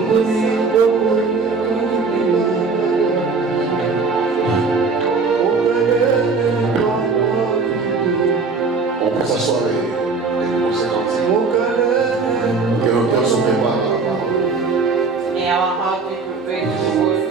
On peut s'asseoir et conséquences. Que notre cœur se prépare à la parole. May our heart be prepared to the word.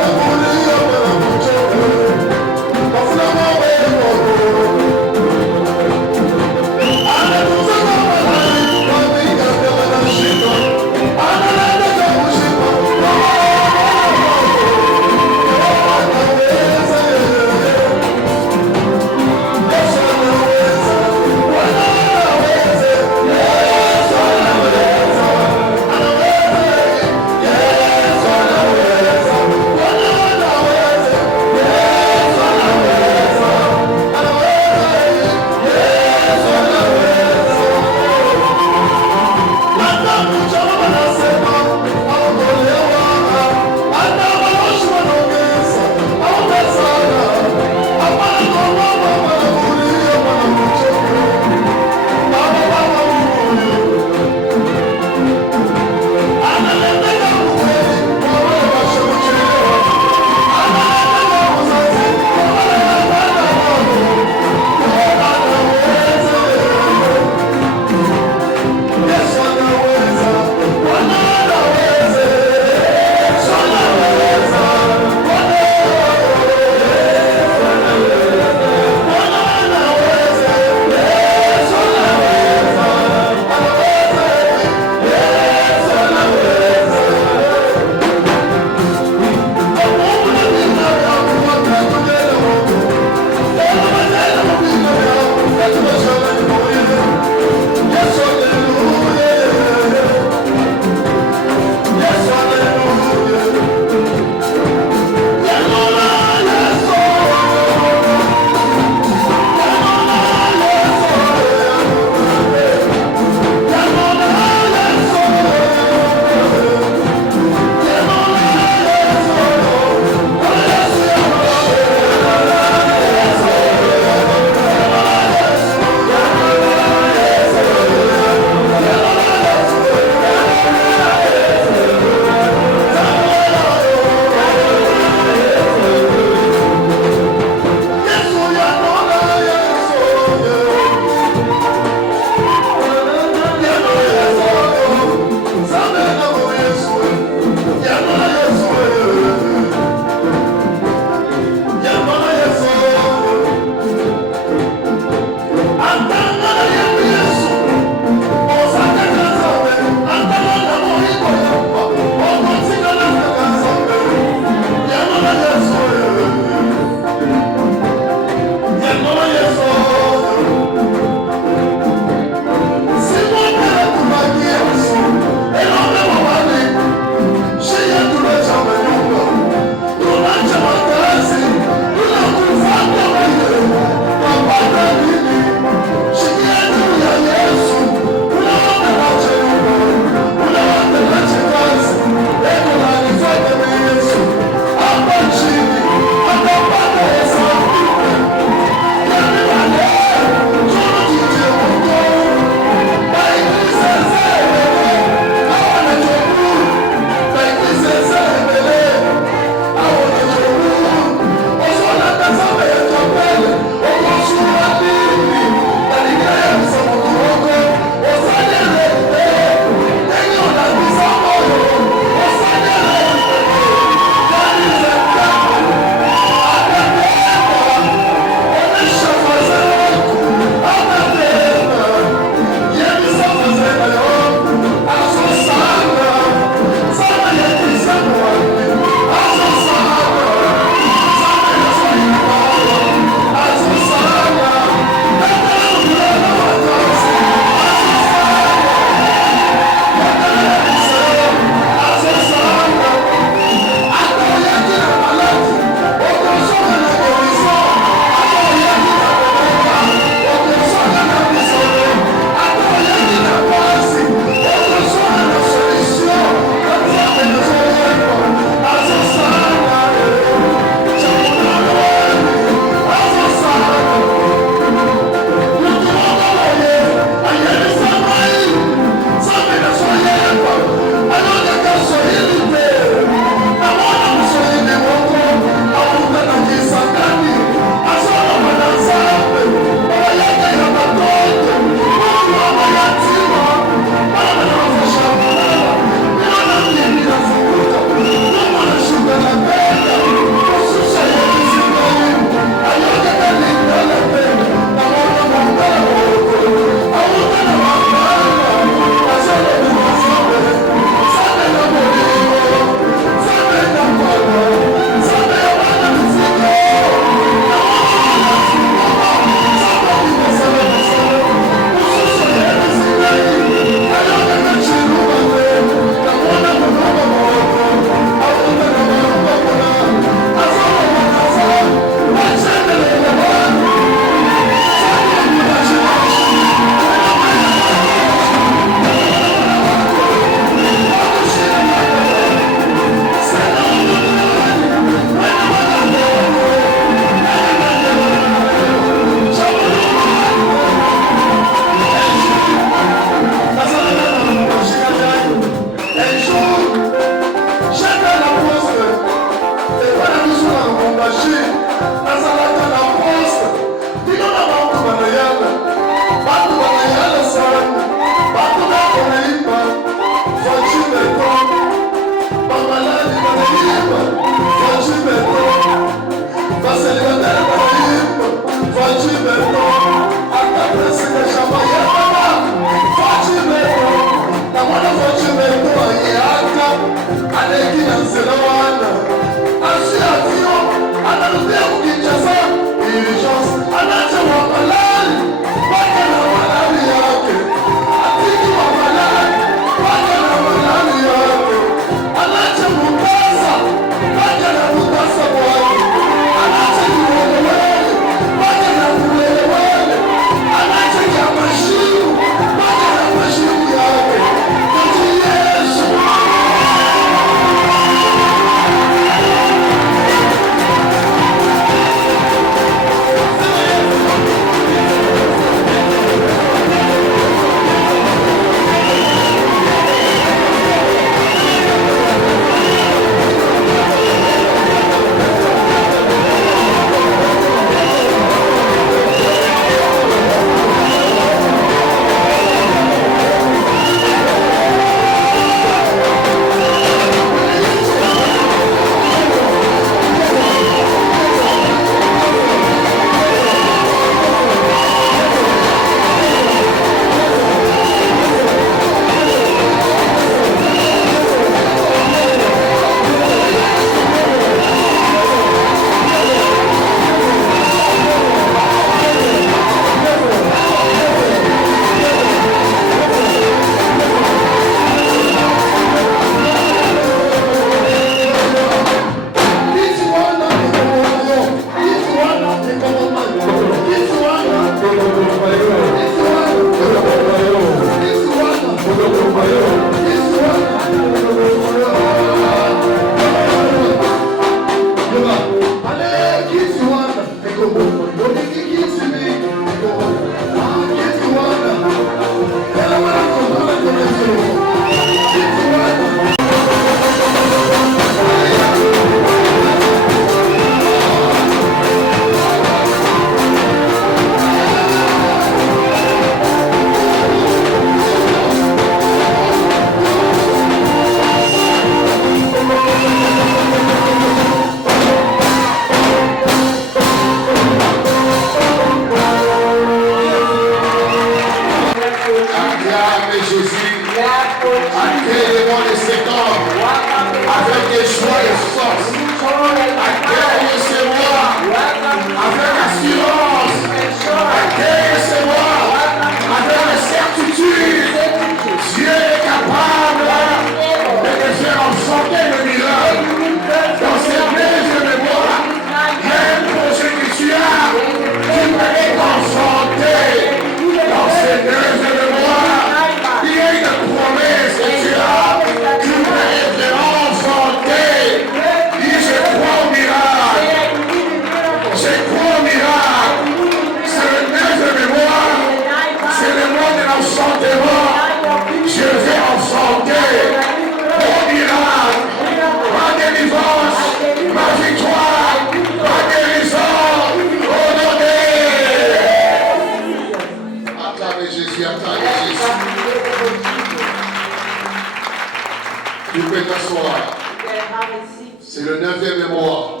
C'est le 9e mois.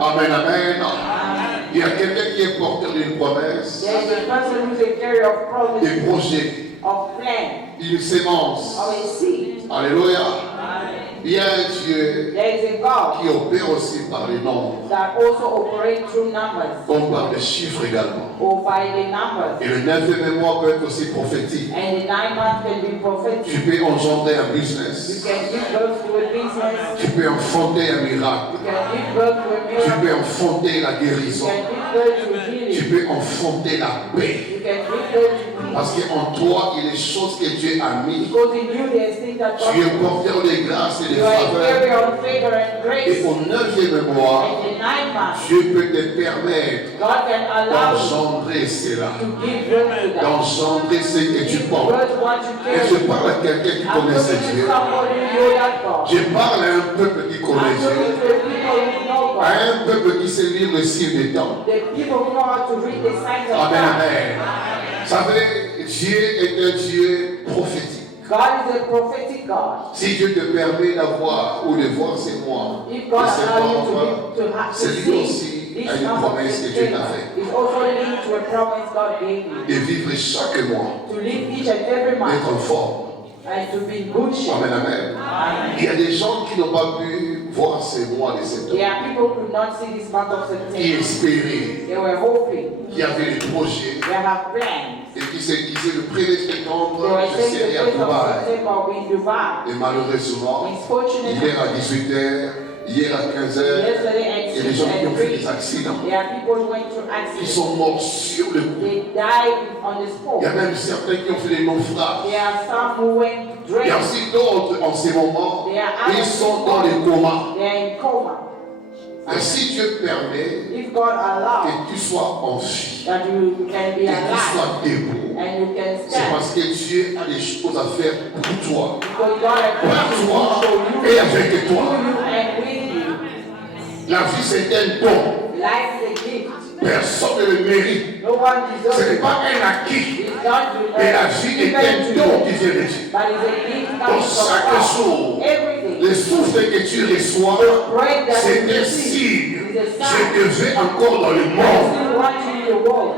Amen, amen. Il y a quelqu'un qui est porteur d'une promesse, des projets, une sémence. Alléluia. Il y a un Dieu qui opère aussi par les nombres, comme par les chiffres également. Et le 9e mois peut être aussi prophétique. Tu peux engendrer un business. Tu peux enfanter un miracle. Tu peux enfanter la guérison. Tu peux enfanter la paix. Parce qu'en toi, il y a des choses que Dieu a mis. Tu es porteur de grâce et de faveur. Et au 9e mois, Dieu peut te permettre d'engendrer cela. D'engendrer ce que tu portes. Et je parle à quelqu'un qui connaît ce Dieu. Je parle à un peuple qui connaît Dieu. À un peuple qui sait lire le signe des temps. Amen, amen. Vous savez, Dieu est un Dieu prophétique. God is a prophetic God. Si Dieu te permet d'avoir ou de voir ces mois, If God ces allows mois, you to c'est lié see aussi this à une month of promesse que Dieu t'a September, faite. it's also linked to a promise God gave you. De vivre chaque mois, To live each and every month d'être fort. and to be in good shape. Amen, amen. Amen. Il y a des gens qui n'ont pas pu voir ces mois de septembre, There are people who could not see this month of qui September. espéraient, They were hoping. qui avaient des projets, They have plans. et qui se disaient le 1er septembre, They were je saying serai the à first of Dubaï. September will be in Dubai. Et malheureusement, Unfortunately, hier à 18h, hier à 15h, yesterday il y a at des 6 gens qui ont and fait 3, des accidents. there are people who went through Ils accidents. sont morts sur le coup. They died on the spot. Il y a même certains qui ont fait des naufrages. There are some who went Il y a drained. aussi d'autres en ces moments, ils sont dans les comas. They are in coma. Et si Dieu permet If God allows que tu sois en vie, that you can be que tu alive sois debout, and you can c'est stand, parce que Dieu a des choses à faire pour toi, because God has par put toi you et avec toi. and with you. La vie c'est un don. Life is a gift. Personne ne le mérite. No one Ce deserves n'est it. pas un acquis. It's not to Et la vie est un don qui vient de Dieu. but it's a gift Dans coming from chaque God. jour, Every day. le souffle que tu reçois, Bread that c'est you un receive signe. is a Je sign. te veux encore dans le I monde. still want you in the world.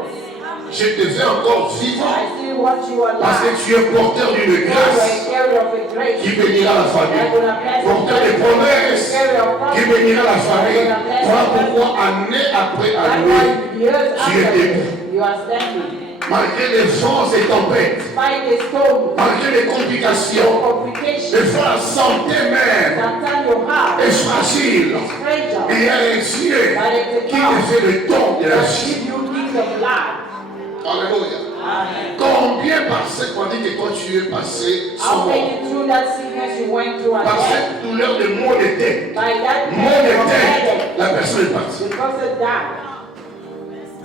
Je te veux encore vivant. I still want you Parce alive. que tu es porteur d'une You are grâce a carrier of a grace. qui bénira la famille. Porteur de promesses qui bénira la famille. Voilà pourquoi année après That's année, why years tu es after debout. you are standing. Malgré les vents et tempêtes, Despite the storm, malgré les complications, complications, des fois la santé même sometimes your heart est fragile. is fragile. Il y a un Dieu qui te fait le don de la That vie. give you gift of life. Alléluia. Amen. Combien par cette année que toi tu es passé How sans mort, many through that sickness you went through and par death? cette douleur de maux de tête, By that maux pain de of tête, headache, la personne est partie. the person died.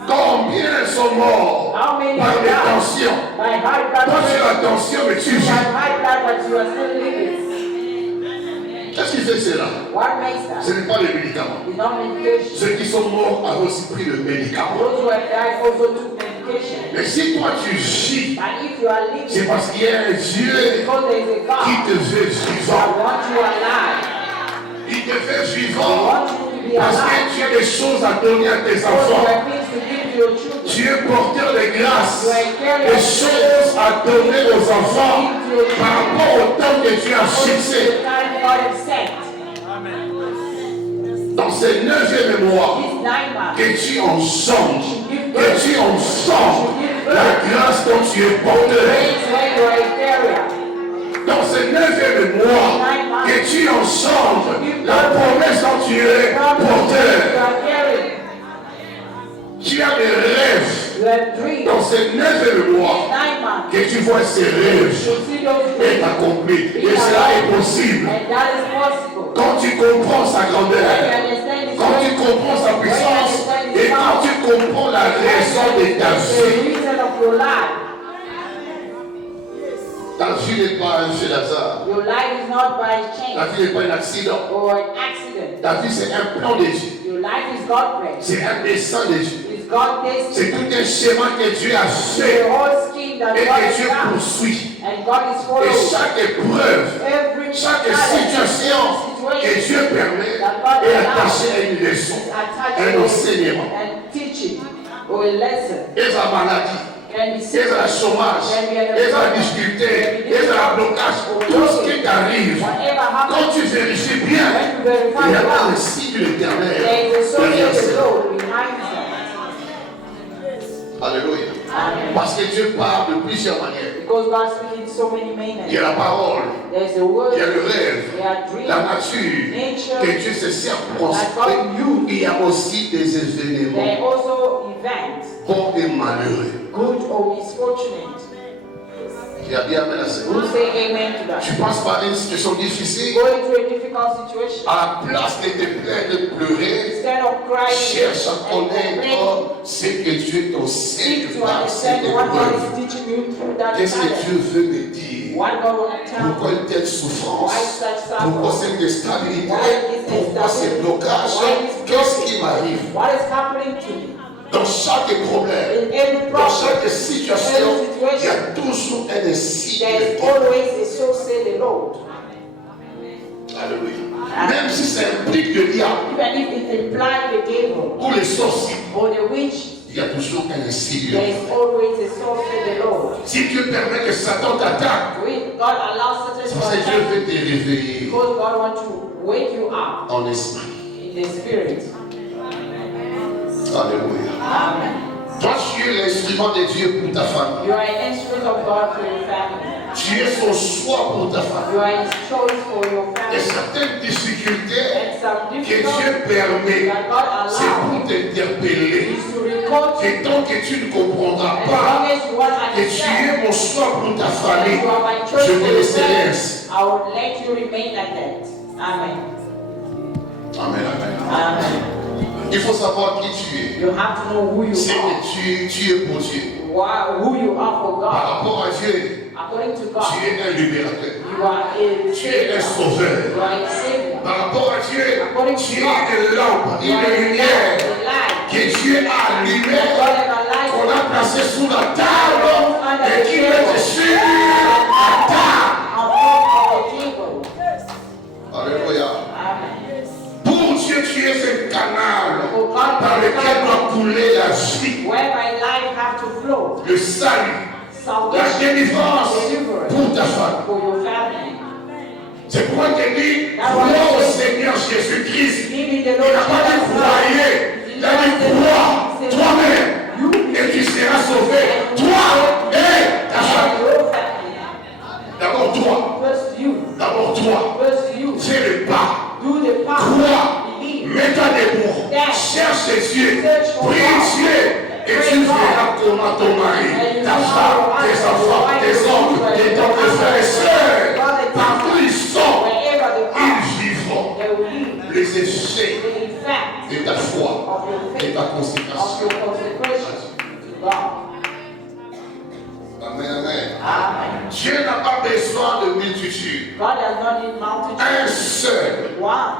Combien sont morts How many par have des died? tensions? By high blood Toi tu as pressure. la tension mais tu You vis. have high blood but you are still living. Qu'est-ce qui fait cela? What makes that? Ce n'est pas les médicaments. It's not medication. Ceux qui sont morts avaient aussi pris le médicament. Those who have died also took medication. Mais si toi tu vis, And if you are living, c'est parce qu'il y a un Dieu because there is a qui God te veut that vivant. wants you alive, Il te fait He vivant wants you to be parce que alive. tu as des choses à donner à tes Because you enfants. have things to give to your children. Tu es porteur de grâce, des choses à donner aux enfants par rapport au temps que tu as fixé. The time God has set. Dans ces 9e mois, This 9 months, que tu ensembles la grâce dont tu es porteur. grace when you are a carrier. Dans ces 9e mois, que tu ensembles la promesse dont tu es You porteur. are carrying. Tu as des rêves. You have dreams. Dans ces 9e mois, 9 months. que tu vois ces rêves You see those être dreams. accomplis. Et cela est possible. And that is possible. Quand tu comprends sa When you grandeur, understand His quand tu grace, comprends sa puissance et quand tu comprends la raison de ta the vie. reason of your life. Ta vie n'est pas un fait d'hasard. Your life is not by Ta chance vie n'est pas un accident. or an accident. Ta vie c'est un plan de Dieu. Your life is God plan. C'est un dessein de Dieu. It's God destiny. C'est tout un schéma que Dieu a The fait whole scheme that et God que has Dieu done. poursuit. And God is Et following. chaque épreuve, Every chaque challenge, situation que Dieu permet est attachée à une leçon, attached un to enseignement. and teaching or a lesson. Et la maladie, Can be et sick, la chômage, can be et la difficulté, et la blocage, tout ce qui t'arrive, whatever happens. quand tu vérifies bien, When you verify il y a God, un signe éternel there is a source derrière of the cela. Lord behind that. Alléluia. Amen. Parce que Dieu parle de plusieurs manières. Because God speaks in so many Il y a manners. la parole, There's the word, il y a le rêve, there are dreams, la nature, que Dieu se sert pour prospérer. Il y a aussi des there événements are also events, bons et malheureux. good or misfortunate. Qui a bien amen à ça. Who say amen to that? Tu passes par une situation difficile, Going through a difficult situation, à la place de te plaindre, de pleurer, instead of crying cherche à and complaining, connaître ce que Dieu t'enseigne seek to par cette understand what God épreuve. is teaching you through that Qu'est-ce que challenge. Dieu veut me dire? What God will tell Pourquoi you. une telle souffrance? Why such Pourquoi suffering? cette instabilité? Why this Pourquoi ces instability? blocages? Why this Qu'est-ce qui m'arrive? What is happening to me? Dans chaque problème, In every dans problem, chaque situation, every il y situation, a toujours un signe there de is Dieu. always a So say the Lord. Alléluia. Même si ça implique le diable, Even if it implies the devil ou les sorciers, or the witch, il y a toujours un insidieux. there is always a source to the Lord. Si Dieu permet que Satan t'attaque, God allows Satan c'est to parce que Dieu attack veut te réveiller because God wants to wake you up en esprit. in the spirit. Alléluia. Amen. Toi, tu es l'instrument de Dieu pour ta famille. You are an instrument of God for your family. Tu es son choix pour ta famille. You are His choice for your Et family. certaines difficultés And some que Dieu difficulties permet, that God c'est allows pour t'interpeller. is to record you. Et tant que tu ne comprendras As pas long as you want to que tu understand es mon choix pour ta that famille, you are my choice je for te your laisserai family, ainsi. I will let you remain like that. Amen. Amen, amen. Amen. Il faut savoir qui tu es. You have to know who you C'est are. que tu es pour Dieu. Who you are for Par God. rapport à Dieu, According to tu God, es un libérateur. you are a Tu es un savior. sauveur. You are a savior. Par rapport à Dieu, According to tu es God, une lampe, you are une a lumière light. que Dieu a allumée, God has a light qu'on a placée sous la table et qui met sur la table. on top of the table. Alléluia. Amen. Pour Dieu, tu es un canal For God, par lequel doit couler la vie, whereby life have to flow. le salut, la Salvation, délivrance pour ta famille. for your family. C'est pourquoi il dit, crois au Seigneur Jésus-Christ. Give me the Il Lord n'a pas dit croyez, il a dit crois toi-même et tu seras sauvé. Toi et ta famille. Your family. D'abord toi, First you. d'abord toi. First you. Fais le pas, Do the part. crois, Believe. mets-toi debout, cherche Dieu, prie Dieu. Et tu verras comment ton mari, ta femme, tes enfants, tes oncles, et ton frères et sœurs, partout ils sont, Wherever they ils are, vivront they will live. les effets The effect de ta foi of your et faith, ta of consécration. your consecration to God. Amen, amen. Amen. Dieu n'a pas besoin de multitude. God does not need multitude. Un seul One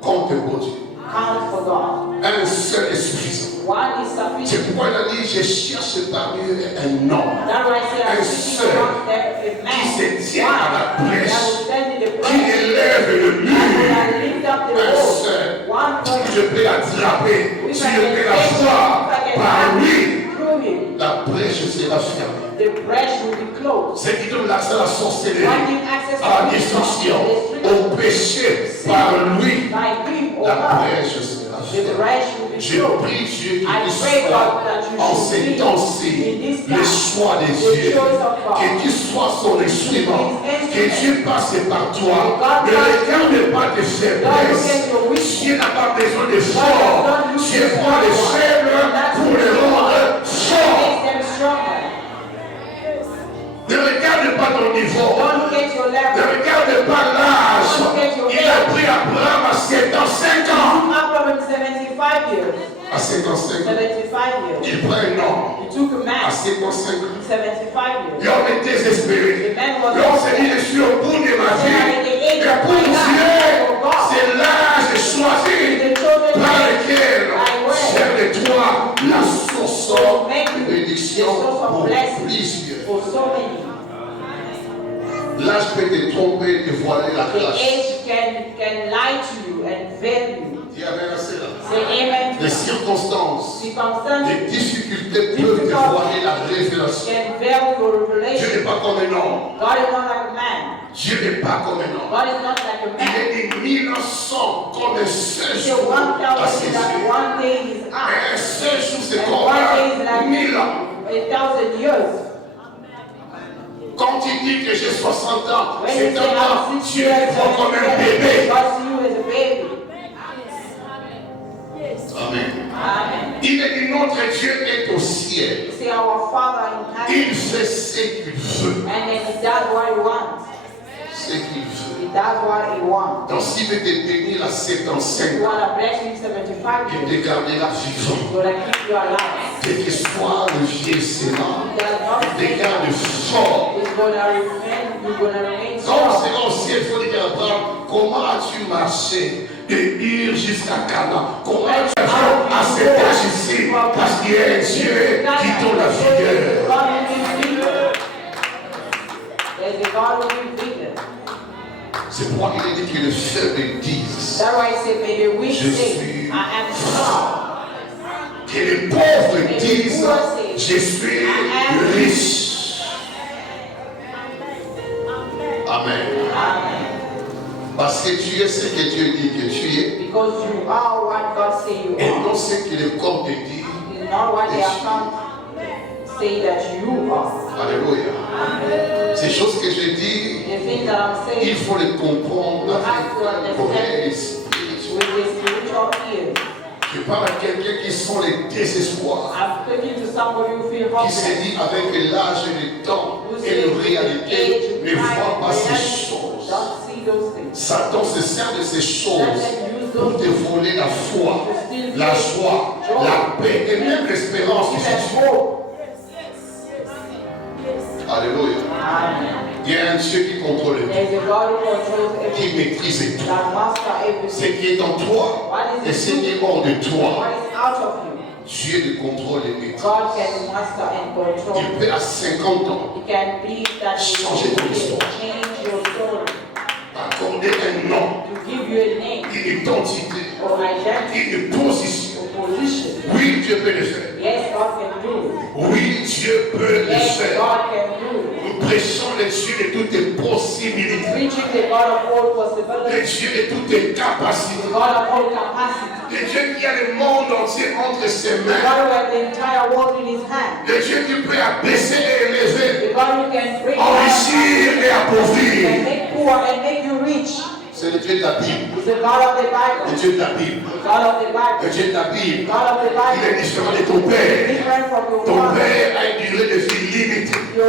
compte pour Dieu. count for God. Un seul est suffisant. One is C'est sufficient. pourquoi il a dit, je cherche parmi eux un homme That's why I say I'm Un seeking seul among them a man. qui se tient One à la brèche, that will stand in the qui breach. élève le That mur. will lift up the Un wall. seul. One Je person. peux attraper, Which si I je can peux la take, voir which I can par have lui, through him. la brèche sera fermée. The breach will be closed. C'est qui donne l'accès à la sorcellerie, One give access à la to destruction, destruction. au péché par lui. By him or La her. brèche sera The fermée. breach will be Je closed. prie Dieu I qu'il pray, soit God, that you en should ces be temps-ci in this le time choix de the Dieu. choice of God. Que tu sois son instrument. Que Dieu passe par toi. God Ne regarde pas tes God faiblesses. look at your weakness. Dieu n'a pas besoin de forts. Dieu prend les faibles pour les rendre forts. Makes them stronger. Ne regarde pas ton niveau. Don't look at your Ne level. regarde pas l'âge. Il a pris Abraham à 75 ans. Abraham 75 years. À 55 ans. 75 years. Il prend un homme. He took a À man. 55 ans. 75 years. L'homme est désespéré. L'homme s'est dit, je suis au bout de ma vie. Et pour Dieu, c'est l'âge choisi par lequel faire de toi la source de bénédiction pour plusieurs. For so many. L'âge peut te tromper et voiler la The grâce. age can lie to you and veil you. Dis amen à cela. Say amen to Les that. circonstances, Circumstances les difficultés peuvent te voiler la révélation. can veil your Dieu revelation. n'est pas comme un homme. God is not like a man. Dieu n'est pas comme un homme. God is not like a Il man. est des 1900 comme un seul So jour 1,000 à ses is like yeux. one day is Et up. un seul jour, c'est And comme one day is like 1000 ans. 1,000 years. Quand il dit que j'ai 60 ans, When c'est you say un I'm an, 6 Dieu years, te voit comme un bébé. God see you as a baby. Amen. Amen. Il est dit notre Dieu est au ciel. You see, our Father in heaven, Il fait ce qu'il veut. and then He does what He wants. Ce qu'il veut. He does what He wants. Donc s'il veut te bénir à You 75 ans, want to bless you in 75 il years. te gardera vivant. He's going to keep you alive. Quel que soit le vieux sénat, He does not il te garde fort. He's going to remain. You're going to remain Quand strong. c'est au ciel, il faut dire à Abraham, comment as-tu marché de Hir jusqu'à Canaan? Comment tu as fait à cet âge ici? Parce qu'il y a un Dieu qui donne la vigueur. God will give you. There's a God who gives C'est pourquoi il dit que les faibles disent. That's why I say, may the weak Je say, suis I am strong. Que les pauvres disent, je suis riche. Amen. Amen. Parce que tu es ce que Dieu dit que tu es. Because you are what God say you Et are. non ce que le corps te dit. It's not what they have come say that you are. Alléluia. Ces choses que je dis, The things that I'm saying il faut les comprendre avec l'oreille with the spiritual ears. Je parle à quelqu'un qui sont les désespoirs. I'm speaking to somebody who feels Qui se dit avec l'âge et le temps et la réalité ne voit pas ces choses. Don't see those things. Satan se sert de ces choses pour te voler la foi, la joie, la paix et même l'espérance que tu Alléluia. Il y a un Dieu qui contrôle tout, qui maîtrise tout. Ce qui est en toi et ce qui est hors de toi. Dieu le contrôle et maîtrise. Il peut à 50 ans changer ton histoire. Accorder un nom, une identité, une position. Oui, Dieu peut le faire. Oui, Dieu peut le faire. Nous prêchons le Dieu de toutes les possibilités. Le Dieu de toutes les capacités. Le Dieu qui a le monde entier entre ses mains. Le Dieu qui peut abaisser et élever. Enrichir et appauvrir. C'est le Dieu de la Bible. Le Dieu de la Bible. Le Dieu de la Bible. Il est différent de ton Père. Ton Père a une durée de vie limitée. Il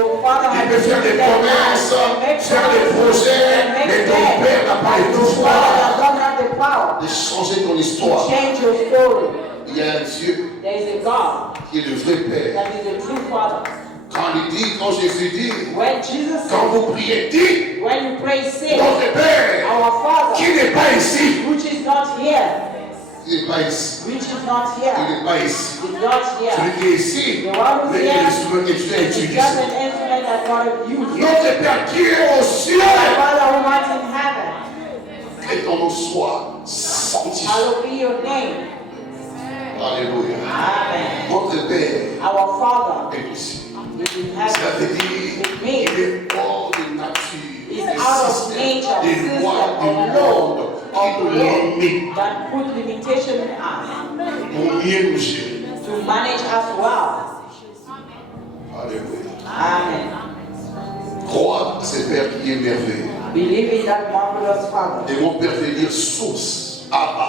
peut faire des promesses, faire des projets, mais ton Père n'a pas le pouvoir de changer ton histoire. Il y a un Dieu qui est le vrai Père. Quand Jésus dit, quand vous priez, dites, notre Père, qui n'est pas ici, il n'est pas ici. Il n'est pas ici. Celui qui est ici, mais l'instrument que tu as utilisé. Notre Père qui est au ciel, que ton nom soit sanctifié. Alléluia. Notre Père est ici. Cela veut dire qu'il est hors de nature, des systèmes, des lois du monde qui nous limitent pour mieux nous gérer. Alléluia. Crois à ce Père qui est merveilleux. Et mon Père veut dire source. Abba.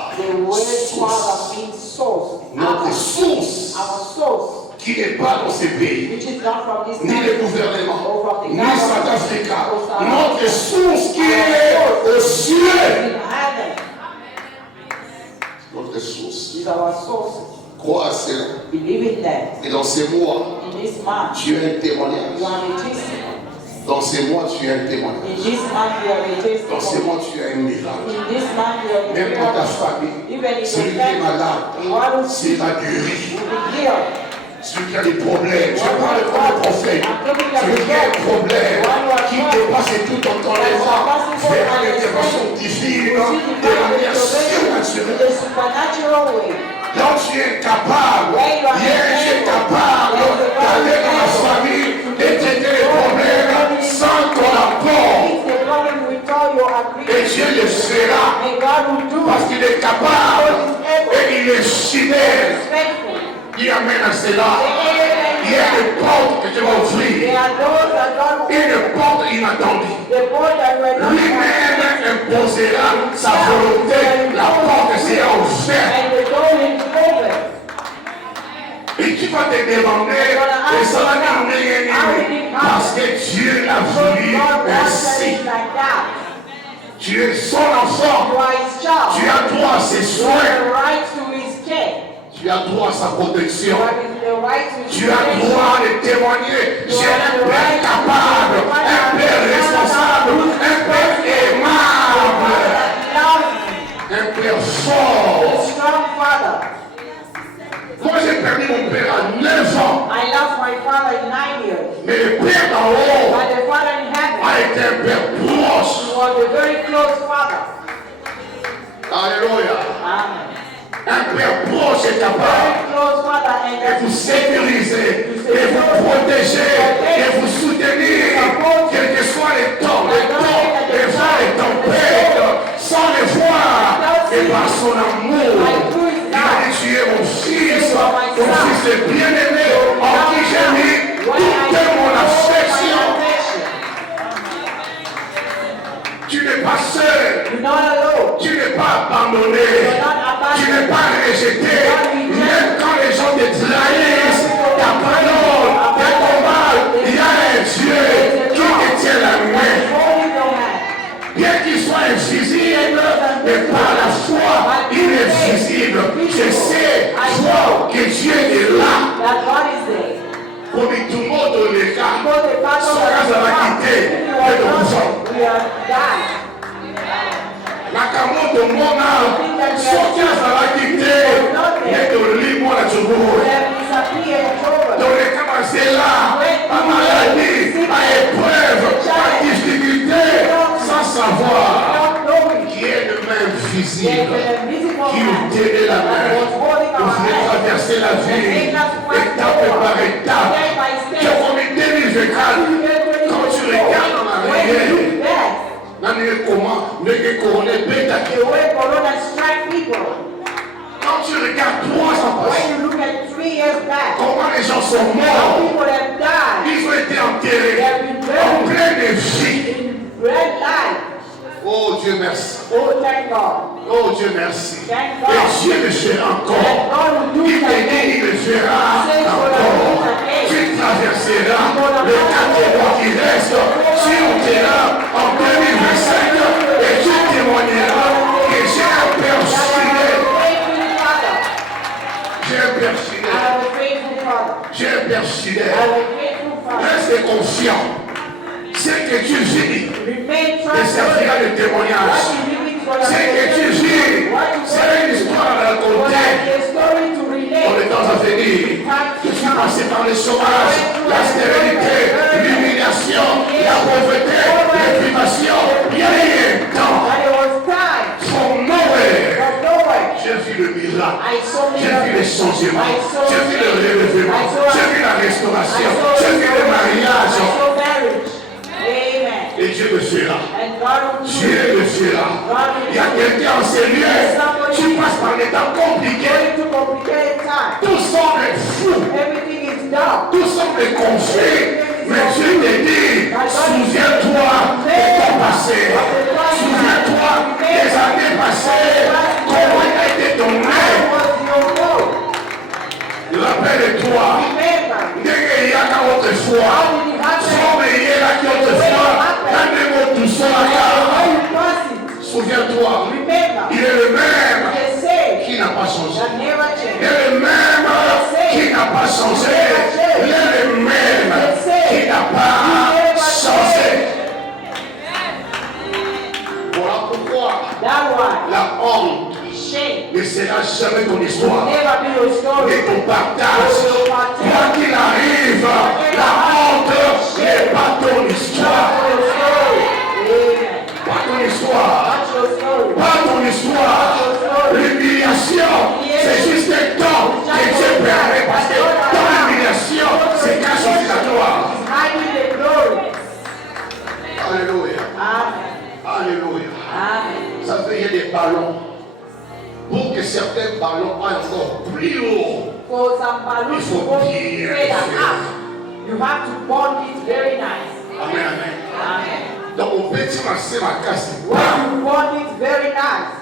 Source. Notre source. Qui n'est pas dans ces pays, ni le gouvernement, ni South Africa. Notre source qui est au ciel. Notre source. Crois à cela. Et dans ces mois, tu as un témoignage. Dans ces mois, tu as un témoignage. Dans ces mois, tu as un miracle. Même pour ta famille, celui qui est malade, c'est la guérie. Celui qui a des problèmes, je parle comme le prophète. Celui qui a un problème, qui dépasse tout ton entendement, verra l'intervention divine de manière surnaturelle. Donc tu es capable, hier tu es capable d'aller dans la famille et traiter les problèmes sans ton apport. Et Dieu le fera parce qu'il est capable et il est fidèle. Qui amène à cela. Il y a des portes que tu vas ouvrir. Une porte inattendue. Lui-même imposera sa volonté. La porte sera ouverte. Et tu vas te demander, et ça va t'amener parce que Dieu l'a voulu ainsi. Tu es son enfant. Tu as droit à ses soins. Tu as droit à sa protection. Tu as droit de témoigner. J'ai un Père capable, un Père responsable, un Père aimable, un Père fort. Mon Moi, j'ai perdu mon père à 9 ans. I lost my father in 9 years. Mais le père d'en haut But the father in heaven a été un père proche. was a very close father. Alléluia. Amen. Un père proche est capable Very close father and de vous sécuriser, de vous protéger, de vous soutenir, quel que soit les temps, les fois, les tempêtes, sans les voir, et par son amour, il a dit tu es mon fils bien-aimé, en qui j'ai mis toute mon affection. Tu n'es pas seul, You're not alone. tu n'es pas abandonné, tu n'es pas rejeté, même quand les gens te trahissent, t'abandonnent, te combattent, il y a un Dieu qui te tient la main. Holding your hand. Bien qu'il soit invisible, mais par la foi, il est visible. Je sais, toi, que Dieu est là. That God is there. Pour tout le monde, les gars, Because the father son gars, ça va quitter. we are dying. La camote mona, son gars, ça va quitter. Mais de l'île, la We Tchougou. have disappeared over. Dans les cas, c'est là, à maladie, à épreuve, à difficulté, sans savoir Not knowing. qui est le même There's visible, an invisible qui nous hand tenait la that main. was holding Vous our pouvez hand. traverser la vie, étape par étape. Step by Tu step. es comme une demi-vécale. Quand tu regardes en When you arrière, look back, comment ne couronner bêta. the way Corona strike people. Quand tu regardes 3 ans When passés, you look at 3 years back, comment les gens sont how morts. people have died Ils ont été enterrés en pleine vie. in red light. Oh Dieu merci. Oh, thank God. Oh Dieu merci. Thank Et God. Dieu le fera And encore. God will do Il it t'a dit, again. il le fera encore. Tu traverseras le 4 mois qui restent sur le terrain en 2025 et tu témoigneras que j'ai un Père fidèle. Faithful Father. J'ai un Père I fidèle. am a faithful Father. J'ai un Père I fidèle. am a faithful Father. Reste confiant. C'est que tu vis. Remain Et servira trustworthy. de témoignage. What you live is gonna C'est que tu vis. C'est une histoire à raconter. a story to Dans relate. les temps à venir, je suis passé par le chômage, la stérilité, l'humiliation, la pauvreté, les privations. Il y a eu un temps, And it was time from nowhere, from nowhere. j'ai vu le miracle, I saw j'ai vu les miracles. changements, j'ai vu le relèvement, j'ai vu la restauration, j'ai vu le I mariage. saw marriage. Amen. Et Dieu le fera. And God will do Dieu it. le fera. Il y a quelqu'un en ces lieux, tu passes par des temps compliqués, Going to complicated time. tout semble fou. Everything is dark. Tout semble conflit, mais Dieu te dit, souviens-toi de ton passé, souviens-toi des années passées, comment il a été ton I aide. was your Lord. Rappelle-toi, Remember. ndenge eyaka autrefois, How did it happen? somme eyelaki autrefois, nandenge otusolaka. How you pass it? Souviens-toi, Remember. il est le même The same qui n'a pas changé. that never Il changed. est le même qui n'a pas changé. Il est le même qui n'a pas changé. Voilà pourquoi That one. la honte Shame. ne sera jamais ton histoire. Never be your story. Et ton partage, quoi qu'il arrive, la honte n'est pas ton histoire. Your story. Amen. Pas ton histoire. That's your story. Pas ton histoire. L'humiliation, c'est juste un temps que Dieu permet parce que dans l'humiliation, c'est cache aussi la gloire. He's hiding the glory. Alléluia. Amen. Alléluia. Amen. Ça fait qu'il y a des ballons. Pour que certains ballons aillent encore plus haut, For some balloons to go straight and up, you have to bond it very nice. amen, amen. Amen. Donc on peut dire c'est ma casse. When you bond it very nice,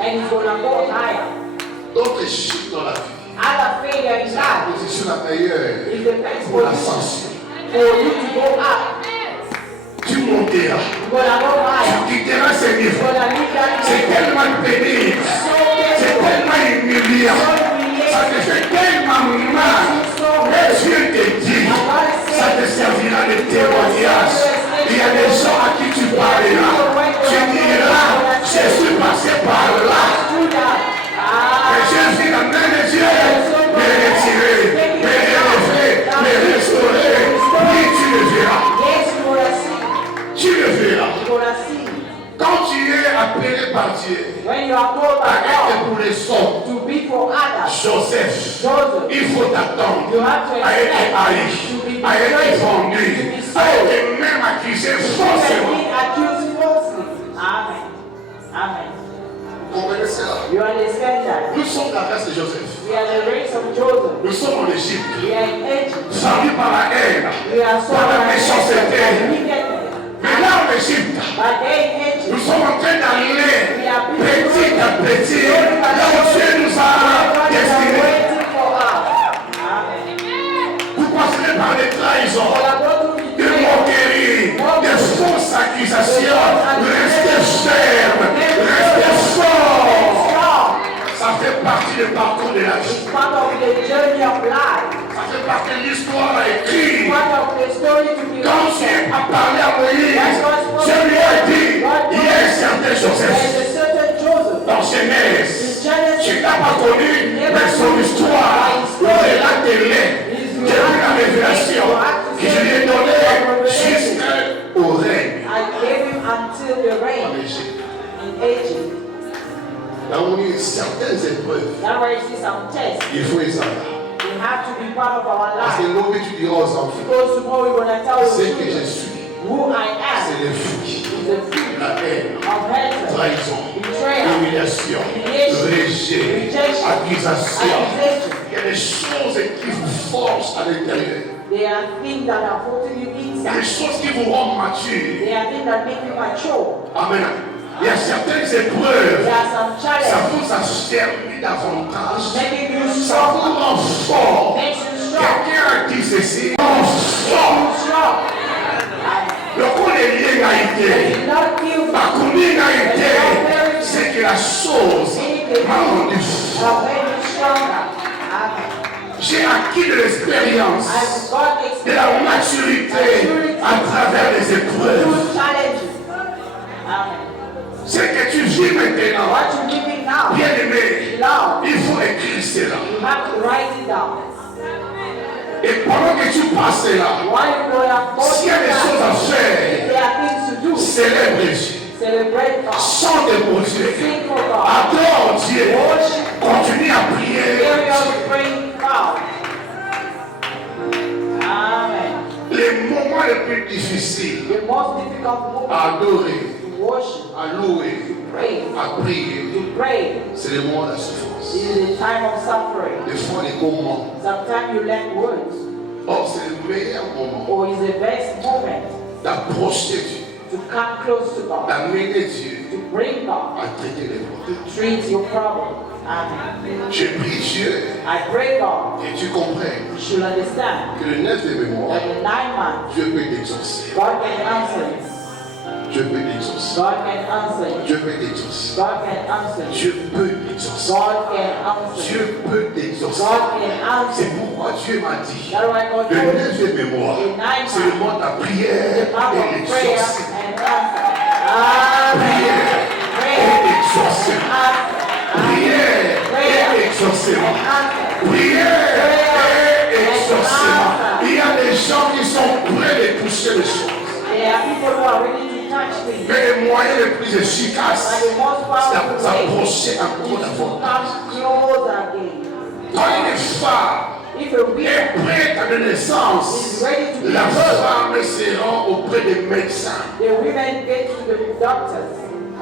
and it's gonna go higher. D'autres chutes dans la vie. Other failure in La life position la meilleure is the best pour position l'ascension. for you to go up. Tu monteras. You're gonna go higher. Tu quitteras ces You're niveaux. gonna leave that C'est place. tellement pénible. C'est tellement humiliant. Ça te fait tellement mal. Mais Dieu te dit, ça te servira de témoignage. Il y a des gens à qui tu parleras. Tu diras, je suis passé par là. Do that. Et j'ai vu la main de Dieu me arrête pour les autres. to be for others. Joseph, Joseph, il faut t'attendre you have to à être expect haï, to be à être betrayed, vendu, to be à sold, être même accusé to falsement. be accused falsely. Amen. Amen. Vous comprenez cela? You understand that? Nous sommes la race de Joseph. We are the race of Joseph. Nous sommes en Égypte. We are in Egypt. Venus par la haine, We are so par la méchanceté. wickedness. Mais là en Égypte, But they in Egypt, nous sommes en train d'aller petit à petit là où Dieu nous a God is destinés. waiting for us. Amen. Vous passerez par des trahisons, We are going to be des great. moqueries, des fausses accusations. Restez fermes, restez forts. Strong. Ça fait partie du parcours de la vie. It's part of the journey of life. Ça fait partie de l'histoire à écrire. Part of the story to be Quand Dieu written. a parlé à Moïse, Dieu lui a dit, il y a un certain There Joseph is a certain Joseph. dans Genèse. In Genesis, Tu n'as pas connu, mais son histoire, au-delà de l'est, depuis la révélation que je lui ai donnée jusqu'au règne I gave him until the en reign Égypte. in Egypt. Là où il y a certaines épreuves, That's why you see some tests. il faut les avoir. We have to be part of our Parce que life. l'homme, tu diras aux enfants, Because tomorrow we're going to tell ce que je you suis, who I c'est am. le fruit, Is the fruit la haine, of hatred, trahison, betrayal, humiliation, rejet, accusation. accusation. Il y a des choses qui vous forcent à l'intérieur. There are things that are holding you Il y a des inside. choses qui vous rendent mature. There are things that make you mature. Amen. Il y a certaines épreuves, There are some ça challenges vous affermit davantage. making you Ça vous stronger. rend fort. Makes you strong. Quelqu'un a dit ceci, rend Makes fort. you strong. Le coup de lien a été, And not give ma commune a été, c'est que la chose m'a rendu fort. made you stronger. Amen. J'ai acquis de l'expérience, I've got de la maturité à travers les épreuves. through challenges. Amen. Ce que tu vis maintenant, What you're living now, bien aimé, love, il faut écrire cela. you have to write it down. Et pendant que tu passes là, While you're going to s'il y a des choses à faire, there are things to do. célèbre Dieu. Celebrate God. Chante pour Dieu. Sing for God. Adore Dieu. Worship. Continue à prier. Carry on praying God. Amen. Les moments les plus difficiles The most difficult moment à adorer, to worship, à louer, to pray, à prier, to pray c'est le moment de la souffrance. is the time of suffering. Des fois, les moments. Sometimes you learn words, Or, c'est le meilleur moment or is the best moment d'approcher Dieu, to come close to God, d'amener Dieu to bring God, à traiter les problèmes. to treat your problem. Amen. Je prie Dieu I pray God que tu comprennes you should understand que le 9 de mémoire, that in 9 months, Dieu peut t'exaucer. God can answer you. Dieu peut t'exaucer. God can answer you. Dieu peut t'exaucer. God can answer you. Dieu peut t'exaucer. God can answer you. Dieu peut t'exaucer. God can answer C'est you. pourquoi Dieu m'a dit, That's why God le told 9 you de mémoire, in 9 c'est le months, moment de la prière the power et of prayer l'exaucement. and answer. Amen. Prière et exaucement. Prière et exaucement. Prière et exaucement. Il y a des gens qui sont prêts de toucher les choses. There are people who are ready to touch things. Mais le moyen le plus efficace, But the most c'est powerful way d'approcher encore is to davantage. come close again. Quand une femme If a woman est prête à donner naissance, is ready to be la birthed, femme se rend auprès des médecins. the women get to the doctors.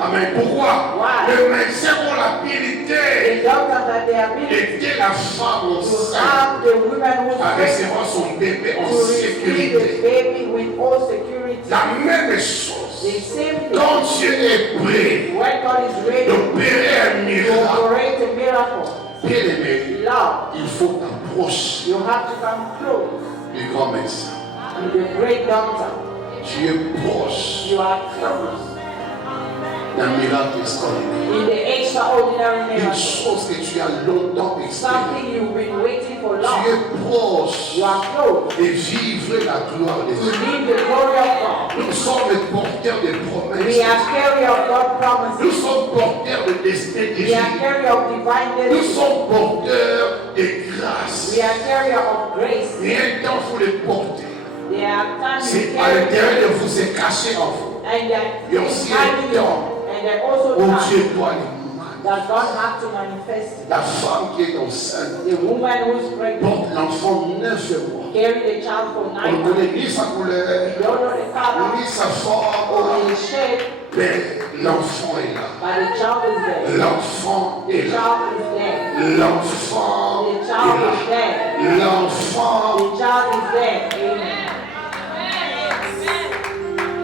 Amen. Pourquoi? Why? Les médecins ont l'habilité The doctors that they are busy d'aider la femme to enceinte have the woman who's à pregnant recevoir son bébé en to receive the sécurité. baby with all security. La même chose. The same thing. Quand Dieu est prêt When God is ready d'opérer un to miracle, operate a miracle, bien aimé, love, il faut t'approcher you have to come close du grand médecin. to the great doctor. Tu es proche You are close d'un miracle extraordinaire. in the extraordinary Une miracle. chose que tu as longtemps exprimée. Something you've been waiting for Tu long. es proche You are close de vivre la gloire de to Dieu. live the glory of God. Nous sommes les porteurs de promesses. We are carriers of God's Nous promises. sommes porteurs de destin We are divin. carriers of divine Nous destiny. sommes porteurs de grâce. We are carriers of grace. Et un temps, il faut les porter. There are times C'est you à carry l'intérieur de vous, c'est caché en vous. and that Il y a aussi un carry you, temps and there also où times Dieu doit les manier. that God had to manifest it. La femme qui est enceinte The woman who's pregnant porte l'enfant 9 mois. carried the child for On 9 ne connaît months. ni sa couleur, You don't know the color ni sa or forme, the shape, mais l'enfant est là. but the child is there. L'enfant The est là. child is there. L'enfant The est child là. is there. L'enfant, The child is there. Amen.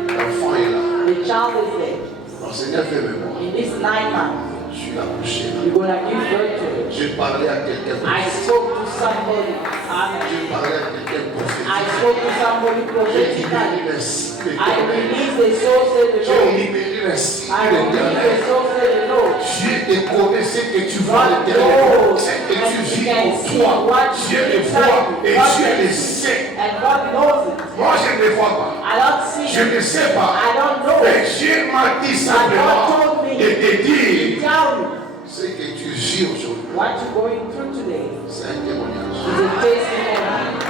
l'enfant est là. The child is there. Dans ces 9 mois, In this 9 months, je suis accouché. you're going to give birth to it. J'ai parlé à quelqu'un. I spoke to somebody. Amen. J'ai parlé à quelqu'un I prophétique. spoke to somebody J'ai libéré prophetically. l'esprit I éternel. release the soul, said the J'ai Lord. libéré l'esprit I release the éternel. soul, said the Lord. Dieu te connaît ce que tu vois à God l'intérieur. knows Ce que tu and vis He can en see toi. what Dieu le is voit inside et you. God Dieu can le see. sait. And God knows it. Moi, je ne le vois pas. I don't see Je it. ne sais pas. I don't know Mais it. Dieu m'a dit God simplement told me de te to dire tell you ce que tu vis aujourd'hui. what you're going through today C'est un témoignage. is a testimony.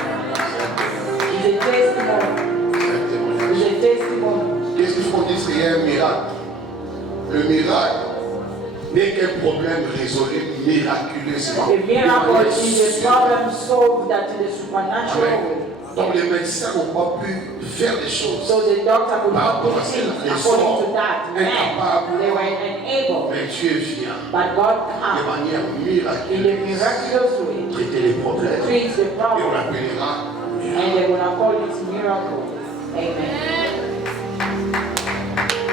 Is a testimony. C'est un témoignage. Is a testimony. Qu'est-ce qu'il faut dire? C'est qu'il y a un miracle. Le miracle n'est qu'un problème résolu miraculeusement. A miracle is a problem solved that in a supernatural Amen. way. Donc les médecins n'ont pas pu faire les choses. So the doctor could Par not do rapport à things cela, according to that. incapable. They were unable. Mais Dieu vient But God de came manière in a miraculeuse miraculous way traiter les problèmes. treats the Et on problem. l'appellera And miracle. they're going to call it miracle. Amen.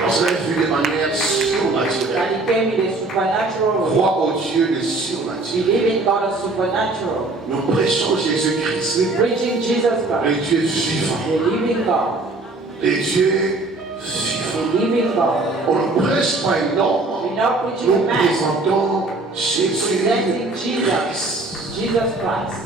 On s'est vu de manière surnaturelle. And it came in a supernatural way. Crois au Dieu de surnaturel. Believe in God as supernatural. Nous prêchons Jésus-Christ, We're preaching Jesus le Christ, Dieu vivant, the living God, le Dieu vivant. the living God. On ne prêche pas un homme, We're not preaching nous a man, présentons presenting Jésus-Christ. Jesus, Jesus Christ.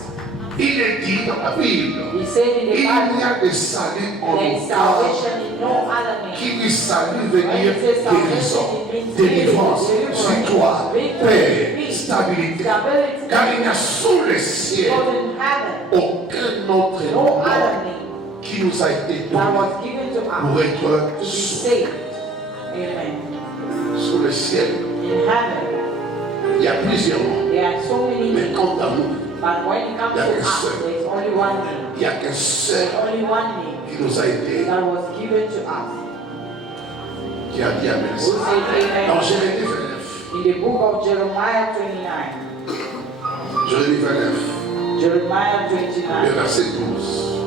Il est dit dans la Bible, He said in il the n'y Bible, a de salut en there's aucun. salvation in no other name. Qui dit salut When veut dire it says guérison, salvation, it means délivrance, deliverance, victoire, victory, paix, peace, stabilité. stability. Car il n'y a sous le ciel Because in heaven, aucun autre no nom other name qui nous a été that donné was given to pour us être to be sauvé. saved. Amen. Sous le ciel, In heaven, il y a plusieurs noms. there are so many Mais names. quant à nous, But when it comes to us, there's only one name. il n'y a qu'un seul There's only one name qui nous a été, that was given to us. qui a dit Amen. Who said Dans amen? Jérémie 29, In the book of Jeremiah 29, Jérémie 29, Jeremiah le 29, verset 12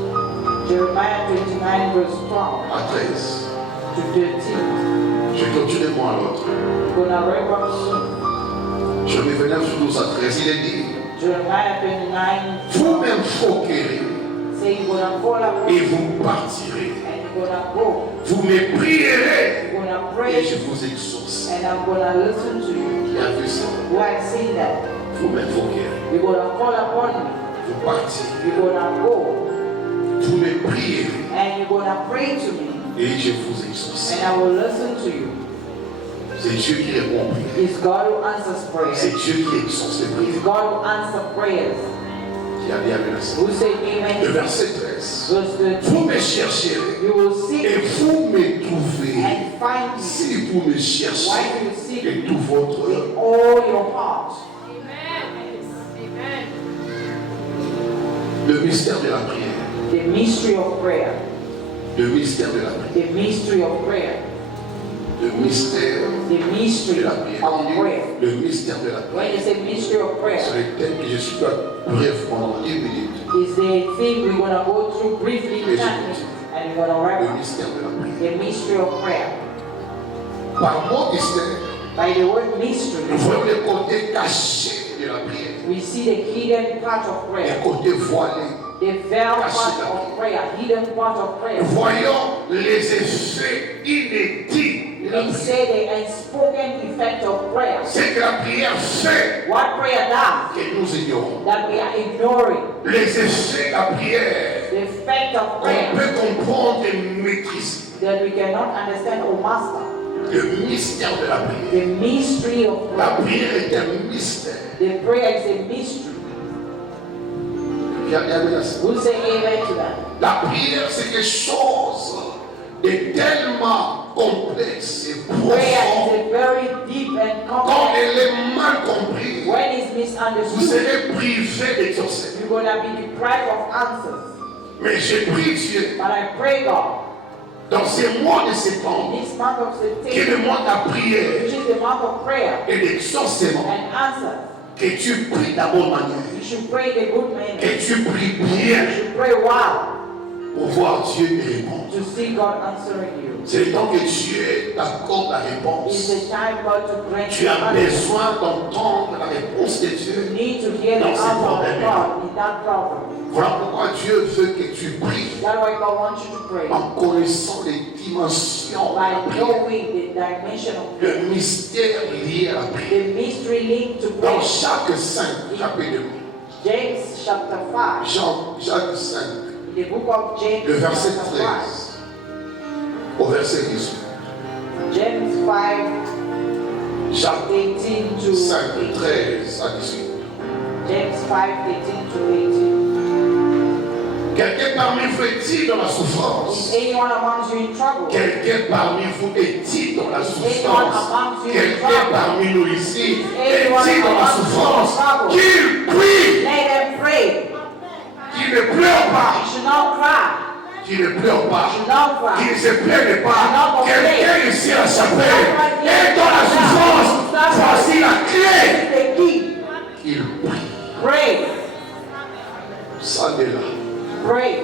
Jeremiah 29 verse 12 à 13. to 13. Je continue moi à l'autre. We're gonna wrap up soon. Jérémie 29, 12 à 13, il est dit, Jeremiah 29, vous-même foquerez say you're gonna fall et away vous partirez. and you're gonna go. Vous me prierez You're gonna et pray je vous exauce. and I'm gonna listen to you. Qui a vu ça? Who has seen that? Vous-même foquerez. You're gonna call upon me. Vous partirez. You're gonna go Vous me prierez and you're gonna pray to me et je vous exauce. and I will listen to you. C'est Dieu qui répond aux prières. It's God who answers C'est prayers. Dieu qui exauce les It's prières. God who answers prayers. Qui a dit Amen. Who say Le amen? verset 13. Verse 13. Vous me chercherez You will et seek vous me trouverez and find me. si vous me cherchez Why do you seek de me tout votre with all your heart? le mystère de la prière. The mystery of prayer. Le mystère de la prière. The mystery of prayer. Le mystère The de mystery la prière. of On dit prayer. le mystère de la When prière. you say mystery of C'est prayer, le thème que je suis pas bref pendant 10 minutes. is the thing we're gonna go through briefly in 10 minutes and we're gonna wrap Le up. mystère de la prière. The mystery of prayer. Par mot mystère, By the word mystery, nous voyons le côté caché de la prière. we see the hidden part of Le prayer. côté voilé. The veiled part of prayer, hidden part of prayer. Nous voyons les effets inédits de la We prière. say the unspoken effect of prayer. C'est que la prière fait What prayer does que nous ignorons. that we are ignoring. Les effets de la prière The effect of qu'on prayer peut comprendre et maîtriser. that we cannot understand or master. Le mystère de la prière. The mystery of La prayer. prière est un mystère. The prayer is a mystery. Qui a dit Amen à ça? We'll say amen to that. La prière, c'est quelque chose de tellement complexe et Prayer profonde. is a very deep and Quand complex. elle est mal comprise, When it's vous misunderstood, serez privé d'exaucer. you're going to be deprived of answers. Mais j'ai prié Dieu But I pray, God, dans ces mois de septembre, this month of qui est le September, mois de la prière which is the month of prayer et d'exaucement, and answers, que tu pries de la bonne manière, you should pray the good manner. que tu pries You bien should pray well pour voir Dieu te répondre. to see God answering you. C'est le temps que Dieu t'accorde la It's réponse. the time, God, to grant Tu you as answers. besoin d'entendre la réponse de You Dieu. need to hear the Dans ces answer of problèmes. God in that problem. Voilà pourquoi Dieu veut que tu pries That's why God wants you to pray. en connaissant les dimensions de la By prière, knowing the dimension of prayer, le mystère lié à la prière. the mystery linked to Dans prayer. chaque 5, chapitre James chapter 5, Jacques 5, in the book of James le verset chapter 5, 13 au verset 18. James 5, Jacques 18 to 5, 18. 13 à 18. James 5, 18 to 18. Quelqu'un parmi vous est-il dans la souffrance? Is anyone amongst you in trouble? Quelqu'un parmi vous est-il dans la Anyone souffrance? amongst you in Quelqu'un trouble? parmi nous ici est-il Anyone dans la amongst you in souffrance? trouble? Qu'il prie, Let them pray. qu'il ne pleure pas, You should not cry. qu'il ne pleure pas, You should not cry. qu'il ne se plaigne pas. Quelqu'un ici à sa paix est dans la souffrance. Voici la clé. The key. Il prie. Pray. Ça est là. Pray.